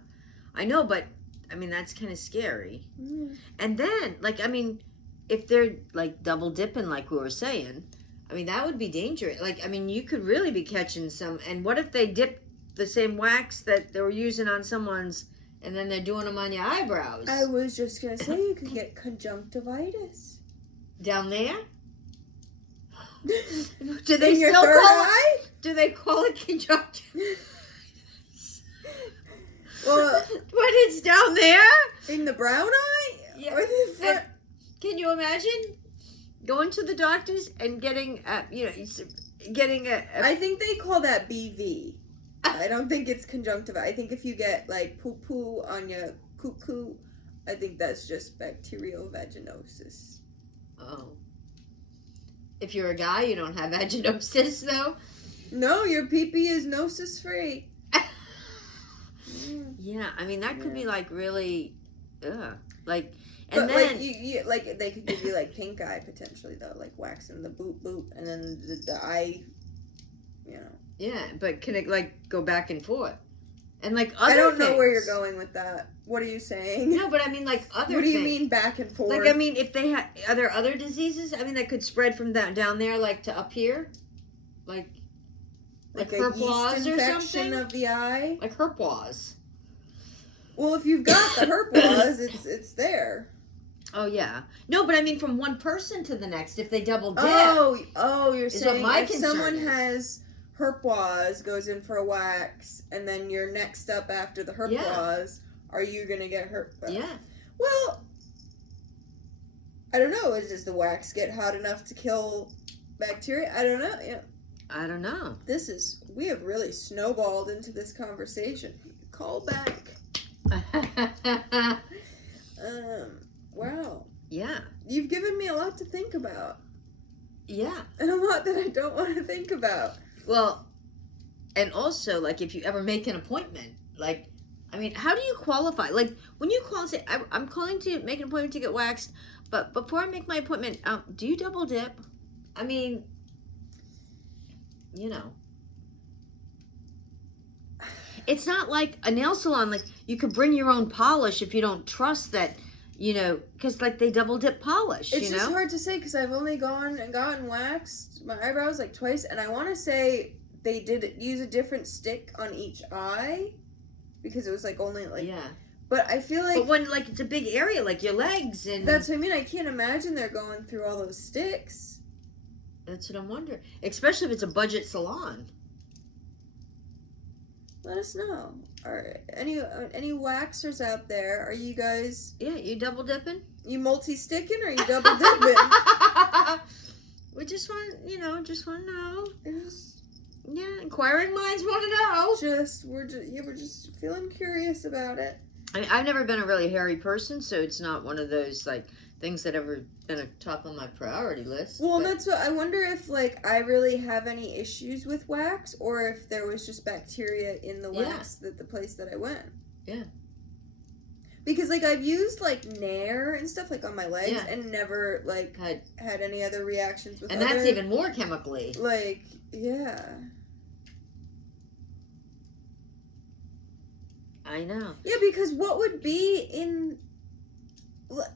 I know, but I mean that's kind of scary. it. Mm. And then like I mean, if they're like double dipping, like we were saying, I mean that would be dangerous. Like I mean, you could really be catching some. And what if they dip the same wax that they were using on someone's, and then they're doing them on your eyebrows I was just gonna say you could get conjunctivitis. down there? Do In they your still third call it? eye? Do they call it conjunctivitis? Well, When it's down there? in the brown eye? Yeah. Or the front? Can you imagine going to the doctors and getting, getting a I think they call that BV. I don't think it's conjunctivitis. I think if you get like poo poo on your cuckoo, I think that's just bacterial vaginosis. oh. If you're a guy, you don't have vaginosis, though. No, your pee-pee is nosis free. Mm. Yeah, I mean that could be like really, like, But and then like you like they could give you like pink eye potentially though, like waxing the boop boop, and then the eye, you know. yeah, but can it like go back and forth? And like other I don't know where you're things. going with that. What are you saying? No, but I mean like other. What do you things. mean back and forth? Like I mean, if they are there other diseases? I mean, that could spread from down there, like to up here, like like a herpes yeast or infection something, of the eye. like herpes. Well, if you've got the herpes, it's there. Oh yeah, no, but I mean from one person to the next, if they double dip. Oh, you're Is what saying my if concern someone is. has herpes, goes in for a wax, and then you're next up after the herpes, Yeah. are you gonna get herpes? Yeah, Well, I don't know. Does the wax get hot enough to kill bacteria? I don't know. Yeah, I don't know. we have really snowballed into this conversation. Call back. Wow. Yeah, You've given me a lot to think about, yeah. and a lot that I don't want to think about. Well, and also like if you ever make an appointment, like. I mean, how do you qualify? Like, when you call and say, I'm calling to make an appointment to get waxed, but before I make my appointment, do you double dip? I mean, it's not like a nail salon. Like, you could bring your own polish if you don't trust that, because, like, they double dip polish, It's just hard to say because I've only gone and gotten waxed my eyebrows like twice, and I want to say they did use a different stick on each eye. Because it was like only like Yeah. But I feel like But when, like, it's a big area, like your legs and... that's what I mean. I can't imagine they're going through all those sticks. That's what I'm wondering. Especially if it's a budget salon. let us know. Are any waxers out there? Are you guys Yeah, you double dipping? you multi-sticking or you double dipping? We just want to know. It's Yeah, inquiring minds want to know. we're just feeling curious about it. I mean, I've never been a really hairy person, so it's not one of those like things that ever been a top on my priority list. Well, but- that's what I wonder if like I really have any issues with wax, or if there was just bacteria in the wax that the place that I went. Yeah. Because like I've used like Nair and stuff like on my legs Yeah. and never like had any other reactions with. And that's even more chemically. Like yeah. I know. Yeah, because what would be in?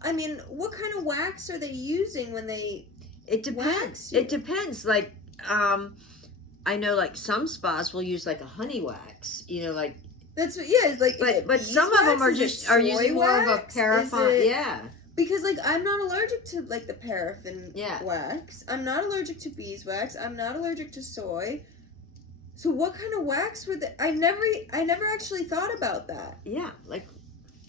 I mean, what kind of wax are they using when they? It depends. Wax you? It depends. Like, I know like some spas will use like a honey wax. Like. That's what. Yeah, it's like. But some of them are using more of a paraffin. Yeah. Because like I'm not allergic to like the paraffin Yeah. wax. I'm not allergic to beeswax. I'm not allergic to soy. So what kind of wax were they? I never actually thought about that. Yeah. Like.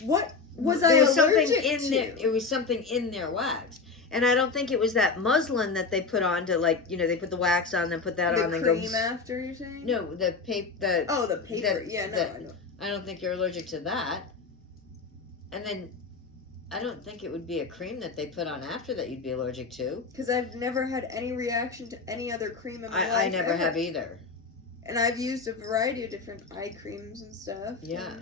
What was There I was something allergic in to? there. It was something in their wax, and I don't think it was that muslin that they put on to like they put the wax on, then put that The on, and cream go. after you're saying? No, the paper. The Oh, the paper. that- Yeah, no, that- I know. I don't think you're allergic to that. And then, I don't think it would be a cream that they put on after that you'd be allergic to. Because I've never had any reaction to any other cream in my life. I never ever. have either. And I've used a variety of different eye creams and stuff. Yeah.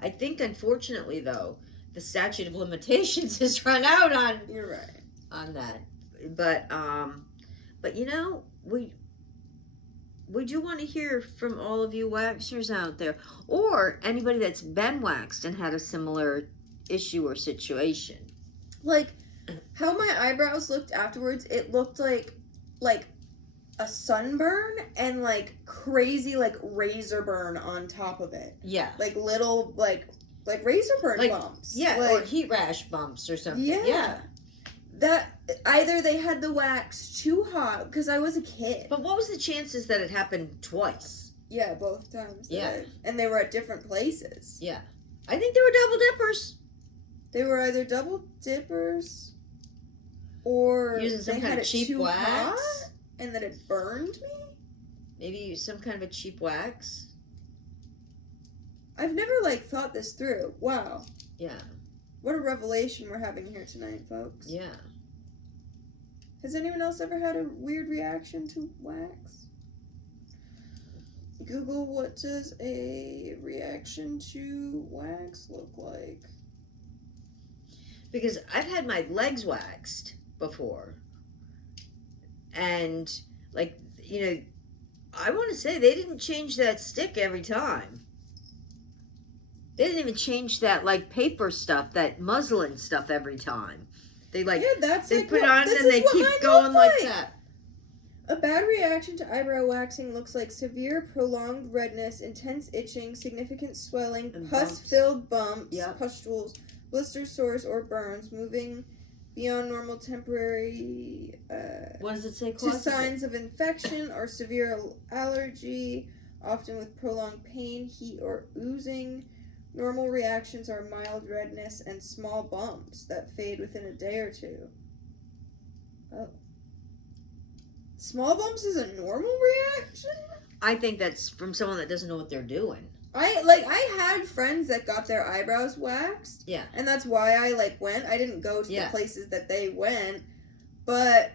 I think, unfortunately, though, the statute of limitations has run out on You're right. that. But we do want to hear from all of you waxers out there, or anybody that's been waxed and had a similar issue or situation. Like, how my eyebrows looked afterwards, it looked like a sunburn and like crazy like razor burn on top of it. Yeah. Like little like razor burn Like, bumps. Yeah, like, or heat rash bumps or something. yeah. That either they had the wax too hot because I was a kid. But what was the chances that it happened twice? Yeah, both times. Yeah. And they were at different places. Yeah. I think they were double dippers. They were either double dippers or Using some they kind had of it cheap too wax. hot and then it burned me. Maybe some kind of a cheap wax. I've never thought this through. Wow. Yeah. What a revelation we're having here tonight, folks. Yeah. Has anyone else ever had a weird reaction to wax? Google, what does a reaction to wax look like? Because I've had my legs waxed before. And, I want to say they didn't change that stick every time. They didn't even change that, paper stuff, that muslin stuff every time. They, that's they like put what, it on this and is they what keep mine going look like that. A bad reaction to eyebrow waxing looks like severe, prolonged redness, intense itching, significant swelling, And pus-filled bumps, Yep. pustules, blisters, sores, or burns, moving beyond normal temporary What does it say? to signs of infection or severe allergy, often with prolonged pain, heat, or oozing. Normal reactions are mild redness and small bumps that fade within a day or two. Oh. Small bumps is a normal reaction? I think that's from someone that doesn't know what they're doing. I had friends that got their eyebrows waxed. Yeah. And that's why I went. I didn't go to the places that they went. But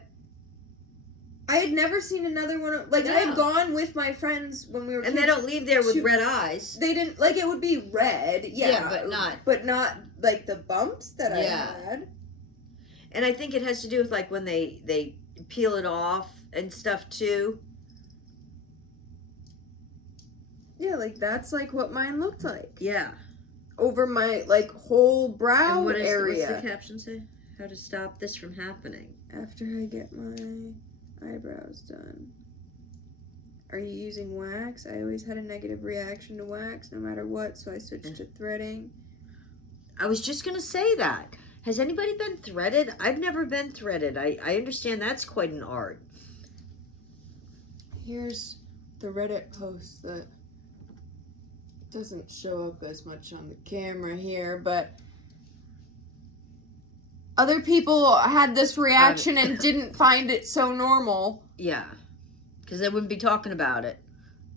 I had never seen another one. I had gone with my friends when we were And kids. they don't leave there with red eyes. They didn't, it would be red. Yeah. But not. The bumps that I Yeah. had. And I think it has to do with when they peel it off and stuff too. Yeah, that's what mine looked like. Yeah. Over my whole brow And area. what's the caption say? How to stop this from happening. After I get my eyebrows done. Are you using wax? I always had a negative reaction to wax no matter what, so I switched to threading. I was just going to say that. Has anybody been threaded? I've never been threaded. I understand that's quite an art. Here's the Reddit post that doesn't show up as much on the camera here, but other people had this reaction and didn't find it so normal. Yeah, because they wouldn't be talking about it.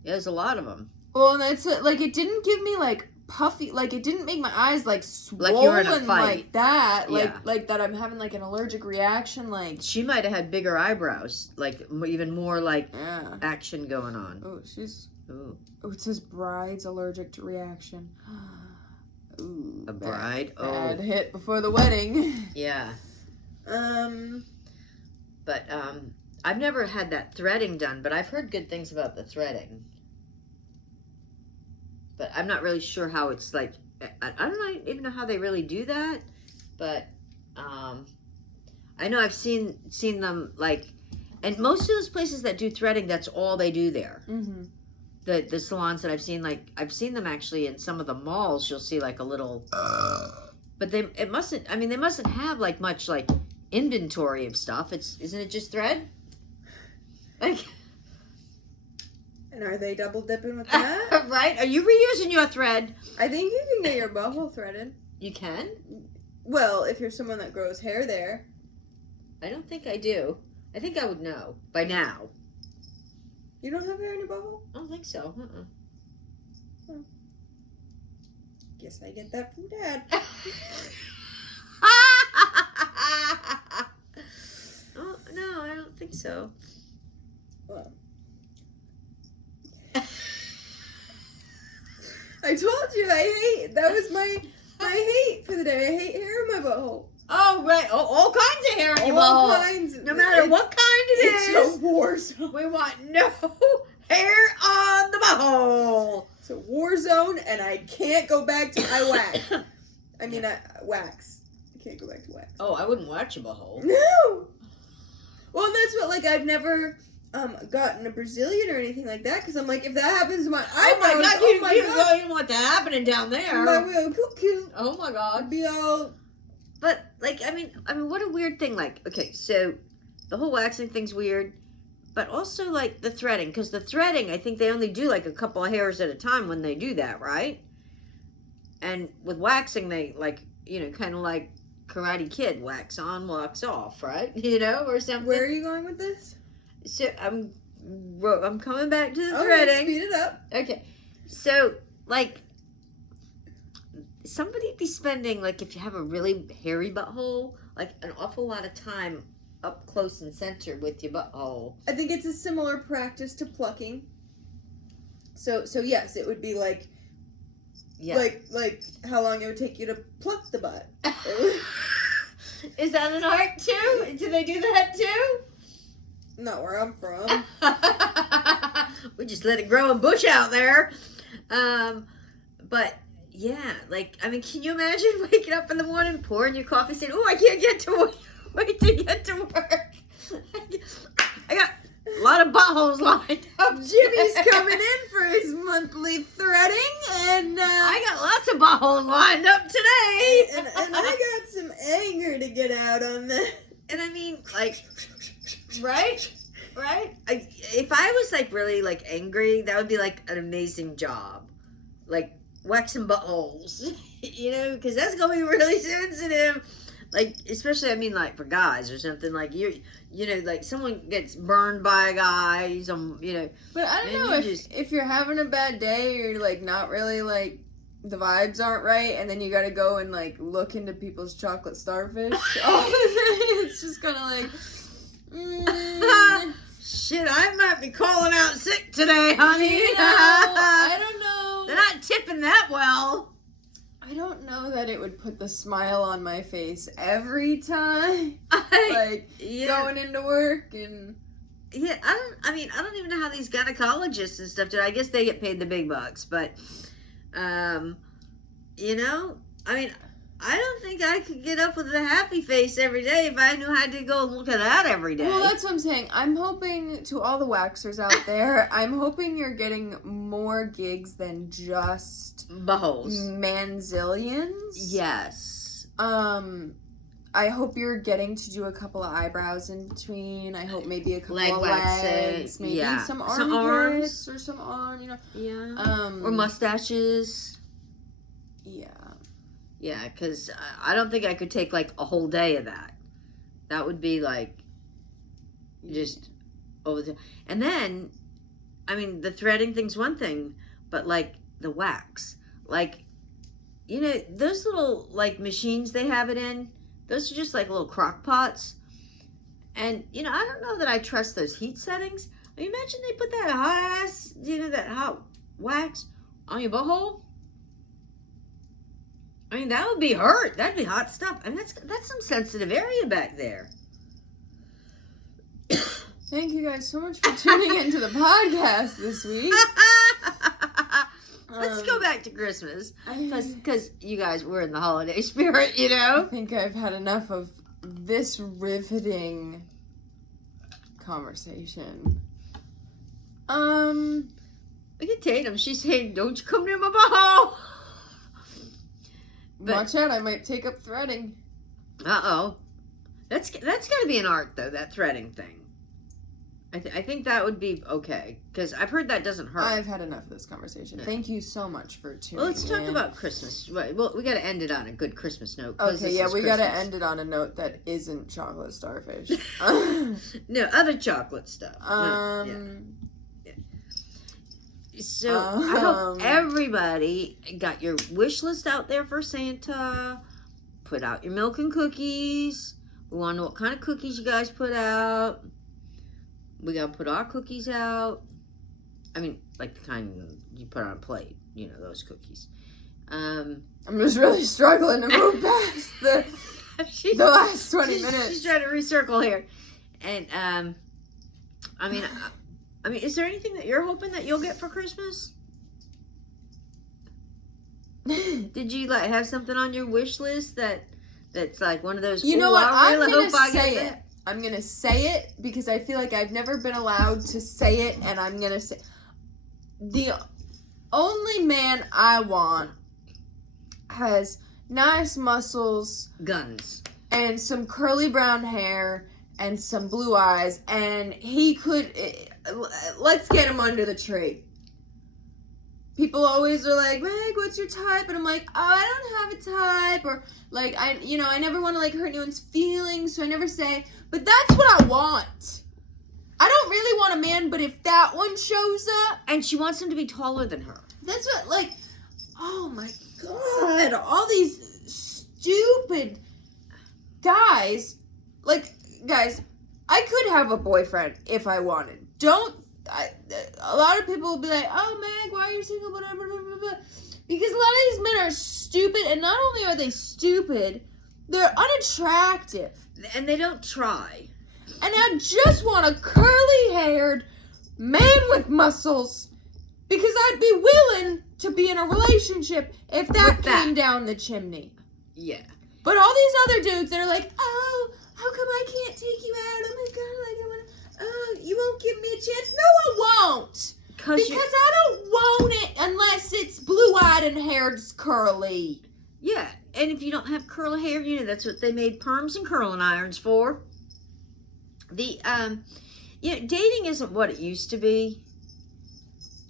Yeah, there's a lot of them. Well, and it's like it didn't give me like puffy, like it didn't make my eyes like swollen Like you were in a fight. like that, Yeah. like that I'm having like an allergic reaction, like She might have had bigger eyebrows, like even more like yeah. action going on. Oh, she's. Ooh, Oh, it says bride's allergic to reaction. Ooh, a bride. Bad Oh, hit before the wedding. yeah. Um. But I've never had that threading done, but I've heard good things about the threading. But I'm not really sure how it's like. I don't even know how they really do that. But I know I've seen them like, and most of those places that do threading, that's all they do there. Mm-hmm. The salons that I've seen, like I've seen them actually in some of the malls. You'll see like a little, but they mustn't have like much like inventory of stuff. Isn't it just thread? Like, And are they double dipping with that? right? Are you reusing your thread? I think you can get your butthole threaded. You can. Well, if you're someone that grows hair there. I don't think I do. I think I would know by now. You don't have hair in your butthole? I don't think so. Guess I get that from Dad. Oh, no, I don't think so. Well. I told you that was my hate for the day. I hate hair in my butthole. Oh, right. Oh, all kinds of hair in your All butthole. kinds. No matter what kind it It's is. a war zone. We want no hair on the butthole. It's a war zone, and I can't go back to my wax. I mean, wax. I can't go back to wax. Oh, I wouldn't watch a butthole. No! Well, and that's what, like, I've never gotten a Brazilian or anything like that, because I'm like, if that happens to my eyebrows, you don't want that happening down there. my will cuckoo. Oh my God. I'd be all... But like, I mean, what a weird thing. Like, okay, so the whole waxing thing's weird, but also like the threading, because the threading, I think they only do like a couple of hairs at a time when they do that, right? And with waxing, they like, kind of like Karate Kid, wax on, wax off, right? Or something. Where are you going with this? So I'm coming back to the Okay, threading. speed it up. Okay, so like somebody be spending, like, if you have a really hairy butthole, like an awful lot of time up close and center with your butthole. I think it's a similar practice to plucking. So yes, it would be like, Yeah. like how long it would take you to pluck the butt. Is that an art too? Do they do that too? Not where I'm from. We just let it grow and bush out there. But yeah, like, I mean, can you imagine waking up in the morning, pouring your coffee, saying, "Oh, I can't get to work. Wait to get to work. I got a lot of buttholes lined up. Jimmy's coming in for his monthly threading, and I got lots of buttholes lined up today. and I got some anger to get out on that. And I mean, like, right? If I was like really like angry, that would be like an amazing job, like waxing buttholes, because that's gonna be really sensitive. Like, especially, I mean, like for guys or something, like like someone gets burned by a guy, But I don't know if you're having a bad day, or like not really like the vibes aren't right, and then you gotta go and like look into people's chocolate starfish. It's just kind of like. Shit, I might be calling out sick today, honey. I don't know. They're not tipping that well. I don't know that it would put the smile on my face every time. Going into work and... Yeah, I don't even know how these gynecologists and stuff do it. I guess they get paid the big bucks, but, I don't think I could get up with a happy face every day if I knew I had to go look at that every day. Well, that's what I'm saying. I'm hoping, to all the waxers out there, I'm hoping you're getting more gigs than just buttholes. manzillions. Yes. I I hope you're getting to do a couple of eyebrows in between. I hope maybe a couple Leg of waxing, legs, maybe yeah. some Some armpits or some arm, Yeah. Or mustaches. Yeah. Yeah, because I don't think I could take like a whole day of that. That would be like just over the. And then, I mean, the threading thing's one thing, but like the wax, like, those little like machines they have it in. Those are just like little crock pots. And, I don't know that I trust those heat settings. I mean, imagine they put that hot ass, that hot wax on your butthole. I mean, that would be hurt. That'd be hot stuff. And that's some sensitive area back there. Thank you guys so much for tuning into the podcast this week. Let's go back to Christmas. Because you guys were in the holiday spirit, I think I've had enough of this riveting conversation. Look at Tatum. She's saying, don't you come near my butthole. Watch out, I might take up threading. Uh-oh. That's got to be an art, though, that threading thing. I think that would be okay, because I've heard that doesn't hurt. I've had enough of this conversation. Yeah. Thank you so much for tuning in. Well, let's talk about Christmas. Well, we got to end it on a good Christmas note. Okay, yeah, we got to end it on a note that isn't chocolate starfish. No, other chocolate stuff. So I hope everybody got your wish list out there for Santa. Put out your milk and cookies. We want to know what kind of cookies you guys put out. We got to put our cookies out. I mean, like the kind you put on a plate. Those cookies. I'm just really struggling to move past the last 20 minutes. She's trying to recircle here. And, I mean, is there anything that you're hoping that you'll get for Christmas? Did you have something on your wish list that's like one of those? You know what? I really hope I say it. I'm gonna say it because I feel like I've never been allowed to say it, and I'm gonna say the only man I want has nice muscles, guns, and some curly brown hair and some blue eyes, and he could. Let's get him under the tree. People always are like, Meg, what's your type? And I'm like, oh, I don't have a type. Or like, I never want to hurt anyone's feelings, so I never say, but that's what I want. I don't really want a man, but if that one shows up. And she wants him to be taller than her. That's what, oh my God, all these stupid guys. Guys, I could have a boyfriend if I wanted. A lot of people will be like, oh, Meg, why are you single, blah, blah, blah, blah, blah. Because a lot of these men are stupid, and not only are they stupid, they're unattractive. And they don't try. And I just want a curly-haired man with muscles, because I'd be willing to be in a relationship if that came down the chimney. Yeah. But all these other dudes that are like, oh, how come I can't take you out? Oh my God, you won't give me a chance? No, I won't. Because I don't want it unless it's blue-eyed and hair's curly. Yeah, and if you don't have curly hair, that's what they made perms and curling irons for. The, dating isn't what it used to be.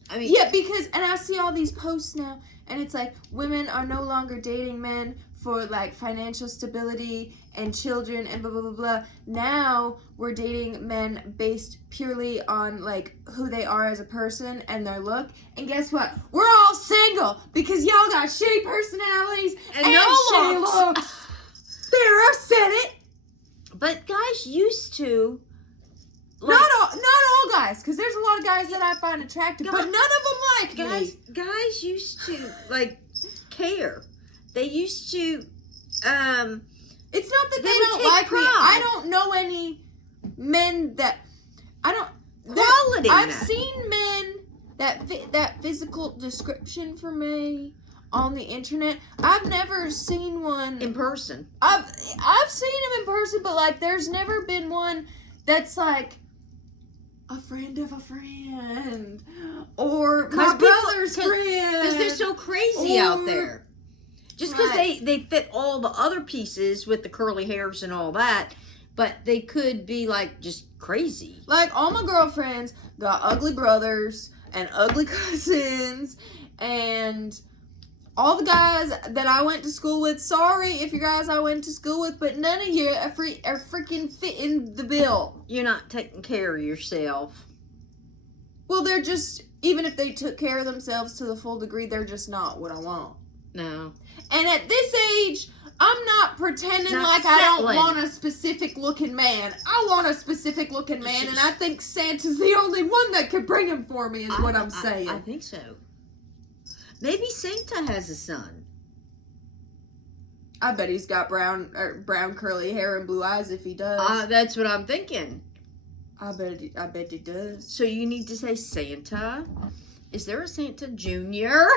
I mean... Yeah, because, and I see all these posts now, and it's like, women are no longer dating men for, financial stability and children and blah, blah, blah, blah. Now, we're dating men based purely on, who they are as a person and their look. And guess what? We're all single because y'all got shitty personalities and no shitty looks. There, I said it. But guys used to... Not all guys, because there's a lot of guys that I find attractive, but none of them like me. Guys used to, care. They used to, it's not that they don't like me. I don't know any men that, Quality I've seen men that fit that physical description for me on the internet. I've never seen one. In person. I've seen him in person, but, there's never been one that's, a friend of a friend, or my brother's friend. Because they're so crazy out there. Just because Right. they fit all the other pieces with the curly hairs and all that, but they could be like just crazy. Like, all my girlfriends got ugly brothers and ugly cousins, and all the guys that I went to school with, sorry if you're guys I went to school with, but none of you are freaking fitting the bill. You're not taking care of yourself. Well, they're just, even if they took care of themselves to the full degree, they're just not what I want. No. And at this age, I'm not pretending Not like I don't settling. want a specific looking man. I want a specific looking man, and I think Santa's the only one that could bring him for me, is what I'm saying. I think so. Maybe Santa has a son. I bet he's got brown curly hair and blue eyes if he does. That's what I'm thinking. I bet he does. So you need to say Santa. Is there a Santa Junior?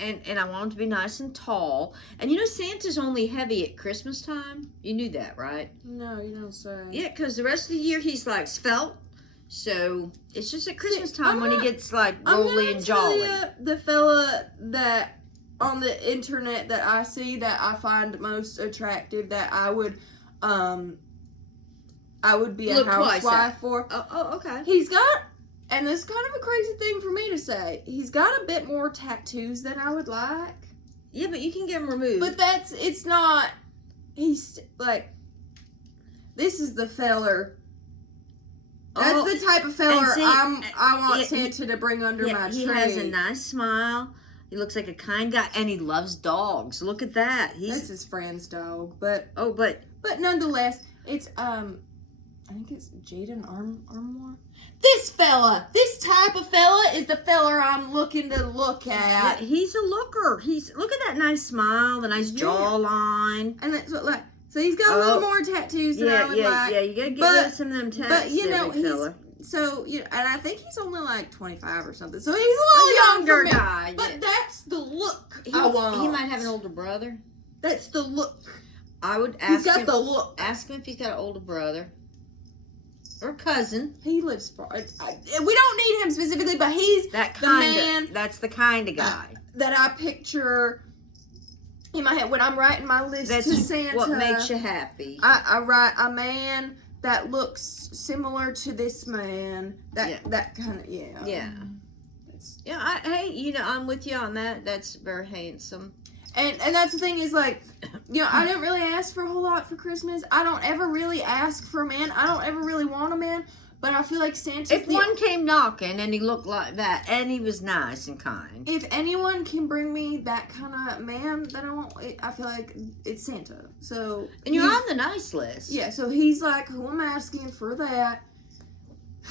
And I want him to be nice and tall. And you know Santa's only heavy at Christmas time? You knew that, right? No, you don't say. Yeah, because the rest of the year he's like svelte. So it's just at Christmas time when he gets like I'm rolly gonna and tell jolly. you, the fella that on the internet that I see that I find most attractive, that I would be a Look twice housewife at. for. Oh, okay. He's got, and this is kind of a crazy thing for me to say, he's got a bit more tattoos than I would like. Yeah, but you can get them removed. But it's not, he's like, this is the feller. That's the type of feller and see, I want yeah, Santa to bring under my tree. He has a nice smile. He looks like a kind guy, and he loves dogs. Look at that. That's his friend's dog, but but nonetheless, it's I think it's Jaden Armour. This type of fella is the fella I'm looking to look yeah, at. he's a looker. Look at that nice smile, the nice jawline. And that's what, like, so he's got a little more tattoos than I would like. Yeah, you gotta get rid of some of them tattoos. But you know, fella. so you know, and I think he's only like 25 or something. So he's a little young for me. guy. But that's the look He I want. might have an older brother. That's the look. I would ask He's got him. the look. Ask him if he's got an older brother or cousin. He lives far. We don't need him specifically, but he's That the kind man of. That's the kind of guy. that I picture in my head when I'm writing my list to Santa. What makes you happy. I write a man that looks similar to this man. That kind of Yeah. That's, Hey, you know, I'm with you on that. That's very handsome. and that's the thing is, like, you know, I didn't really ask for a whole lot for Christmas. I don't ever really ask for a man. I don't ever really want a man. But I feel like Santa's If one came knocking and he looked like that and he was nice and kind. If anyone can bring me that kind of man that I want, I feel like it's Santa. So And you're on the nice list. Yeah, so he's like, who am asking for that?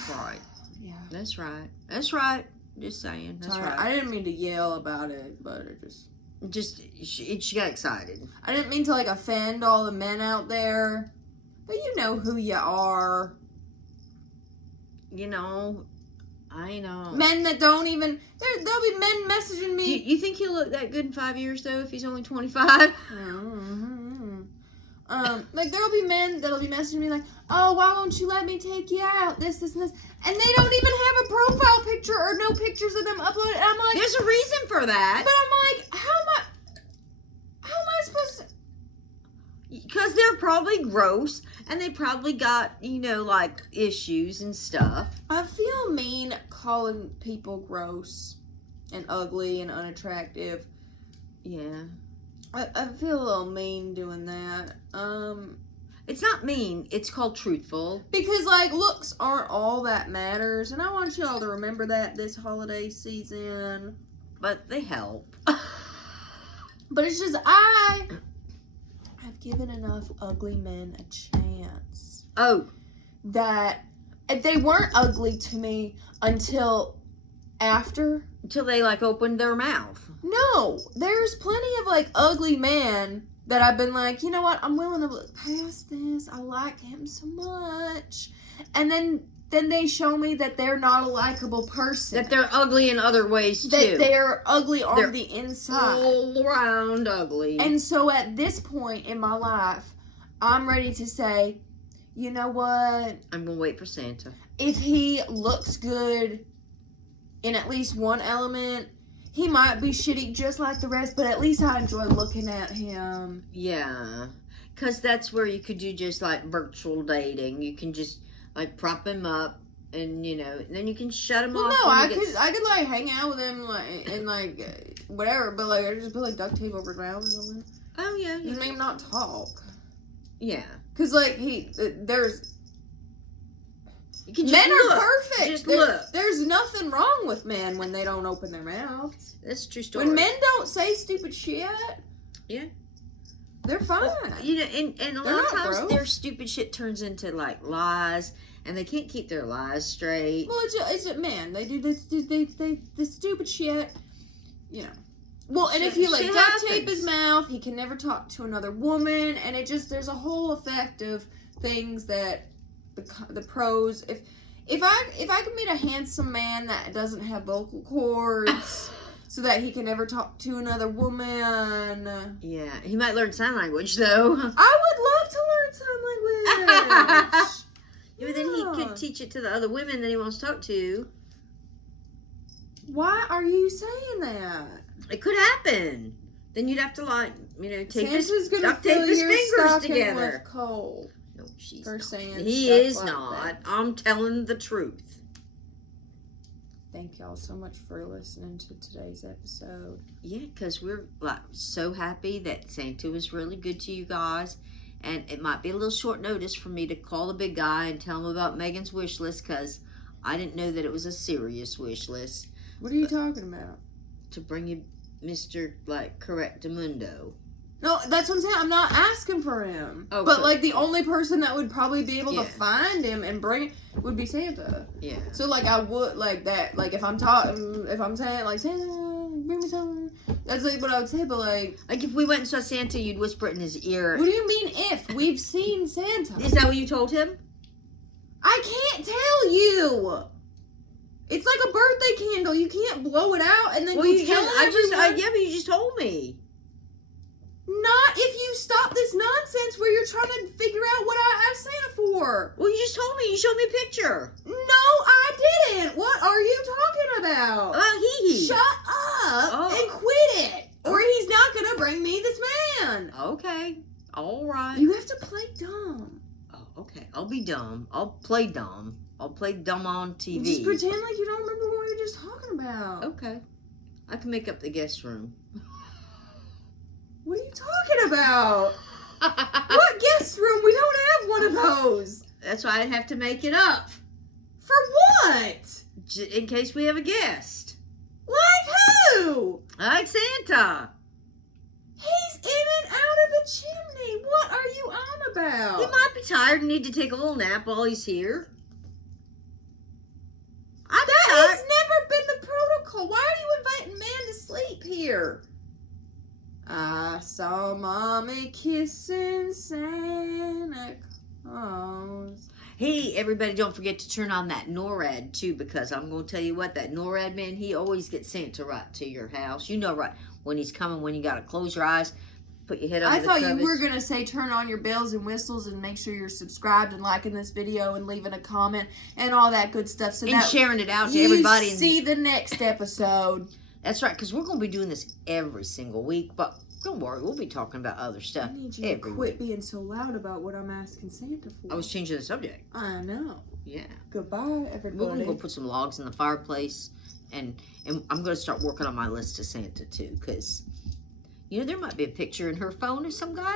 Right. Yeah. That's right. That's right. Just saying. That's Sorry, right. I didn't mean to yell about it, but it just... She got excited. I didn't mean to, like, offend all the men out there. But you know who you are. You know, I know. Men that don't even... There'll be men messaging me. Do you think he'll look that good in 5 years, though, if he's only 25? Like, there'll be men that'll be messaging me like, oh, why won't you let me take you out? This, and this. And they don't even have a profile picture or no pictures of them uploaded. And I'm like... There's a reason for that. But I'm like, how am I supposed to... Because they're probably gross, and they probably got, you know, like, issues and stuff. I feel mean calling people gross and ugly and unattractive. Yeah. I feel a little mean doing that. It's not mean. It's called truthful. Because, like, looks aren't all that matters, and I want y'all to remember that this holiday season. But they help. But it's just, I've given enough ugly men a chance. Oh. That they weren't ugly to me until after. Until they, like, opened their mouth. No, there's plenty of, like, ugly men that I've been like, you know what, I'm willing to look past this. I like him so much. And then they show me that they're not a likable person. That they're ugly in other ways, too. That they're ugly on They're the inside. all around ugly. And so at this point in my life, I'm ready to say, you know what? I'm going to wait for Santa. If he looks good in at least one element, he might be shitty just like the rest, but at least I enjoy looking at him. Yeah. Because that's where you could do just like virtual dating. You can just like prop him up and, you know, and then you can shut him Well, off. no, when I he gets- could like hang out with him like and like whatever, but like I just put like duct tape over his mouth or something. Oh, yeah. Just make him not talk. Yeah. Cause like there's You can just men look. are perfect. Just look. There's nothing wrong with men when they don't open their mouths. That's a true story. When men don't say stupid shit, Yeah. they're fine. You know, and a They're lot of not times gross. their stupid shit turns into like lies, and they can't keep their lies straight. Well, it's man. They do this. The stupid shit. You know. Well, and if he like Shit duct tape happens. his mouth, he can never talk to another woman, and it just there's a whole effect of things that the pros. If I could meet a handsome man that doesn't have vocal cords, so that he can never talk to another woman. Yeah, he might learn sign language though. I would love to learn sign language. Yeah, but then he could teach it to the other women that he wants to talk to. Why are you saying that? It could happen. Then you'd have to like, you know, take Santa's gonna duct tape fill his your fingers stocking together. with coal. No, she's For not. saying He stuff is like not. that. I'm telling the truth. Thank y'all so much for listening to today's episode. Yeah, because we're like so happy that Santa was really good to you guys. And it might be a little short notice for me to call the big guy and tell him about Megan's wish list because I didn't know that it was a serious wish list What are you talking about? to bring you Mr. like Correctamundo. No, that's what I'm saying. I'm not asking for him. Okay. But like the only person that would probably be able Yeah. to find him and bring it would be Santa. Yeah. So like I would like that. Like if I'm talking, if I'm saying like Santa, bring me something. That's like what I would say. But like, Like if we went and saw Santa, you'd whisper it in his ear. what do you mean if we've seen Santa? Is that what you told him? I can't tell you. It's like a birthday candle. You can't blow it out and then Well, go you tell just, everyone. yeah, but you just told me. Not if you stop this nonsense where you're trying to figure out what I asked Santa for. Well, you just told me. You showed me a picture. No, I didn't. What are you talking about? Hee. Shut up Oh. and quit it, or he's not gonna bring me this man. Okay. All right. You have to play dumb. Oh, okay. I'll be dumb. I'll play dumb. I'll play dumb on TV. Just pretend like you don't remember what we were just talking about. Okay. I can make up the guest room. What are you talking about? What guest room? We don't have one of those. That's why I'd have to make it up. For what? In case we have a guest. Like who? Like Santa. He's in and out of the chimney. What are you on about? He might be tired and need to take a little nap while he's here. That has never been the protocol. Why are you inviting man to sleep here? I saw mommy kissing Santa Claus. Hey, everybody, don't forget to turn on that NORAD, too, because I'm going to tell you what, that NORAD man, he always gets Santa right to your house. You know right when he's coming, when you got to close your eyes, put your head under I the thought covers. you were going to say turn on your bells and whistles and make sure you're subscribed and liking this video and leaving a comment and all that good stuff. So And that sharing it out to you everybody. see the next episode. That's right, because we're going to be doing this every single week, but don't worry, we'll be talking about other stuff I need you to every quit week. being so loud about what I'm asking Santa for. I was changing the subject. I know. Yeah. Goodbye, We're everybody. going to go put some logs in the fireplace, and I'm going to start working on my list to Santa, too, because, you know, there might be a picture in her phone of some guy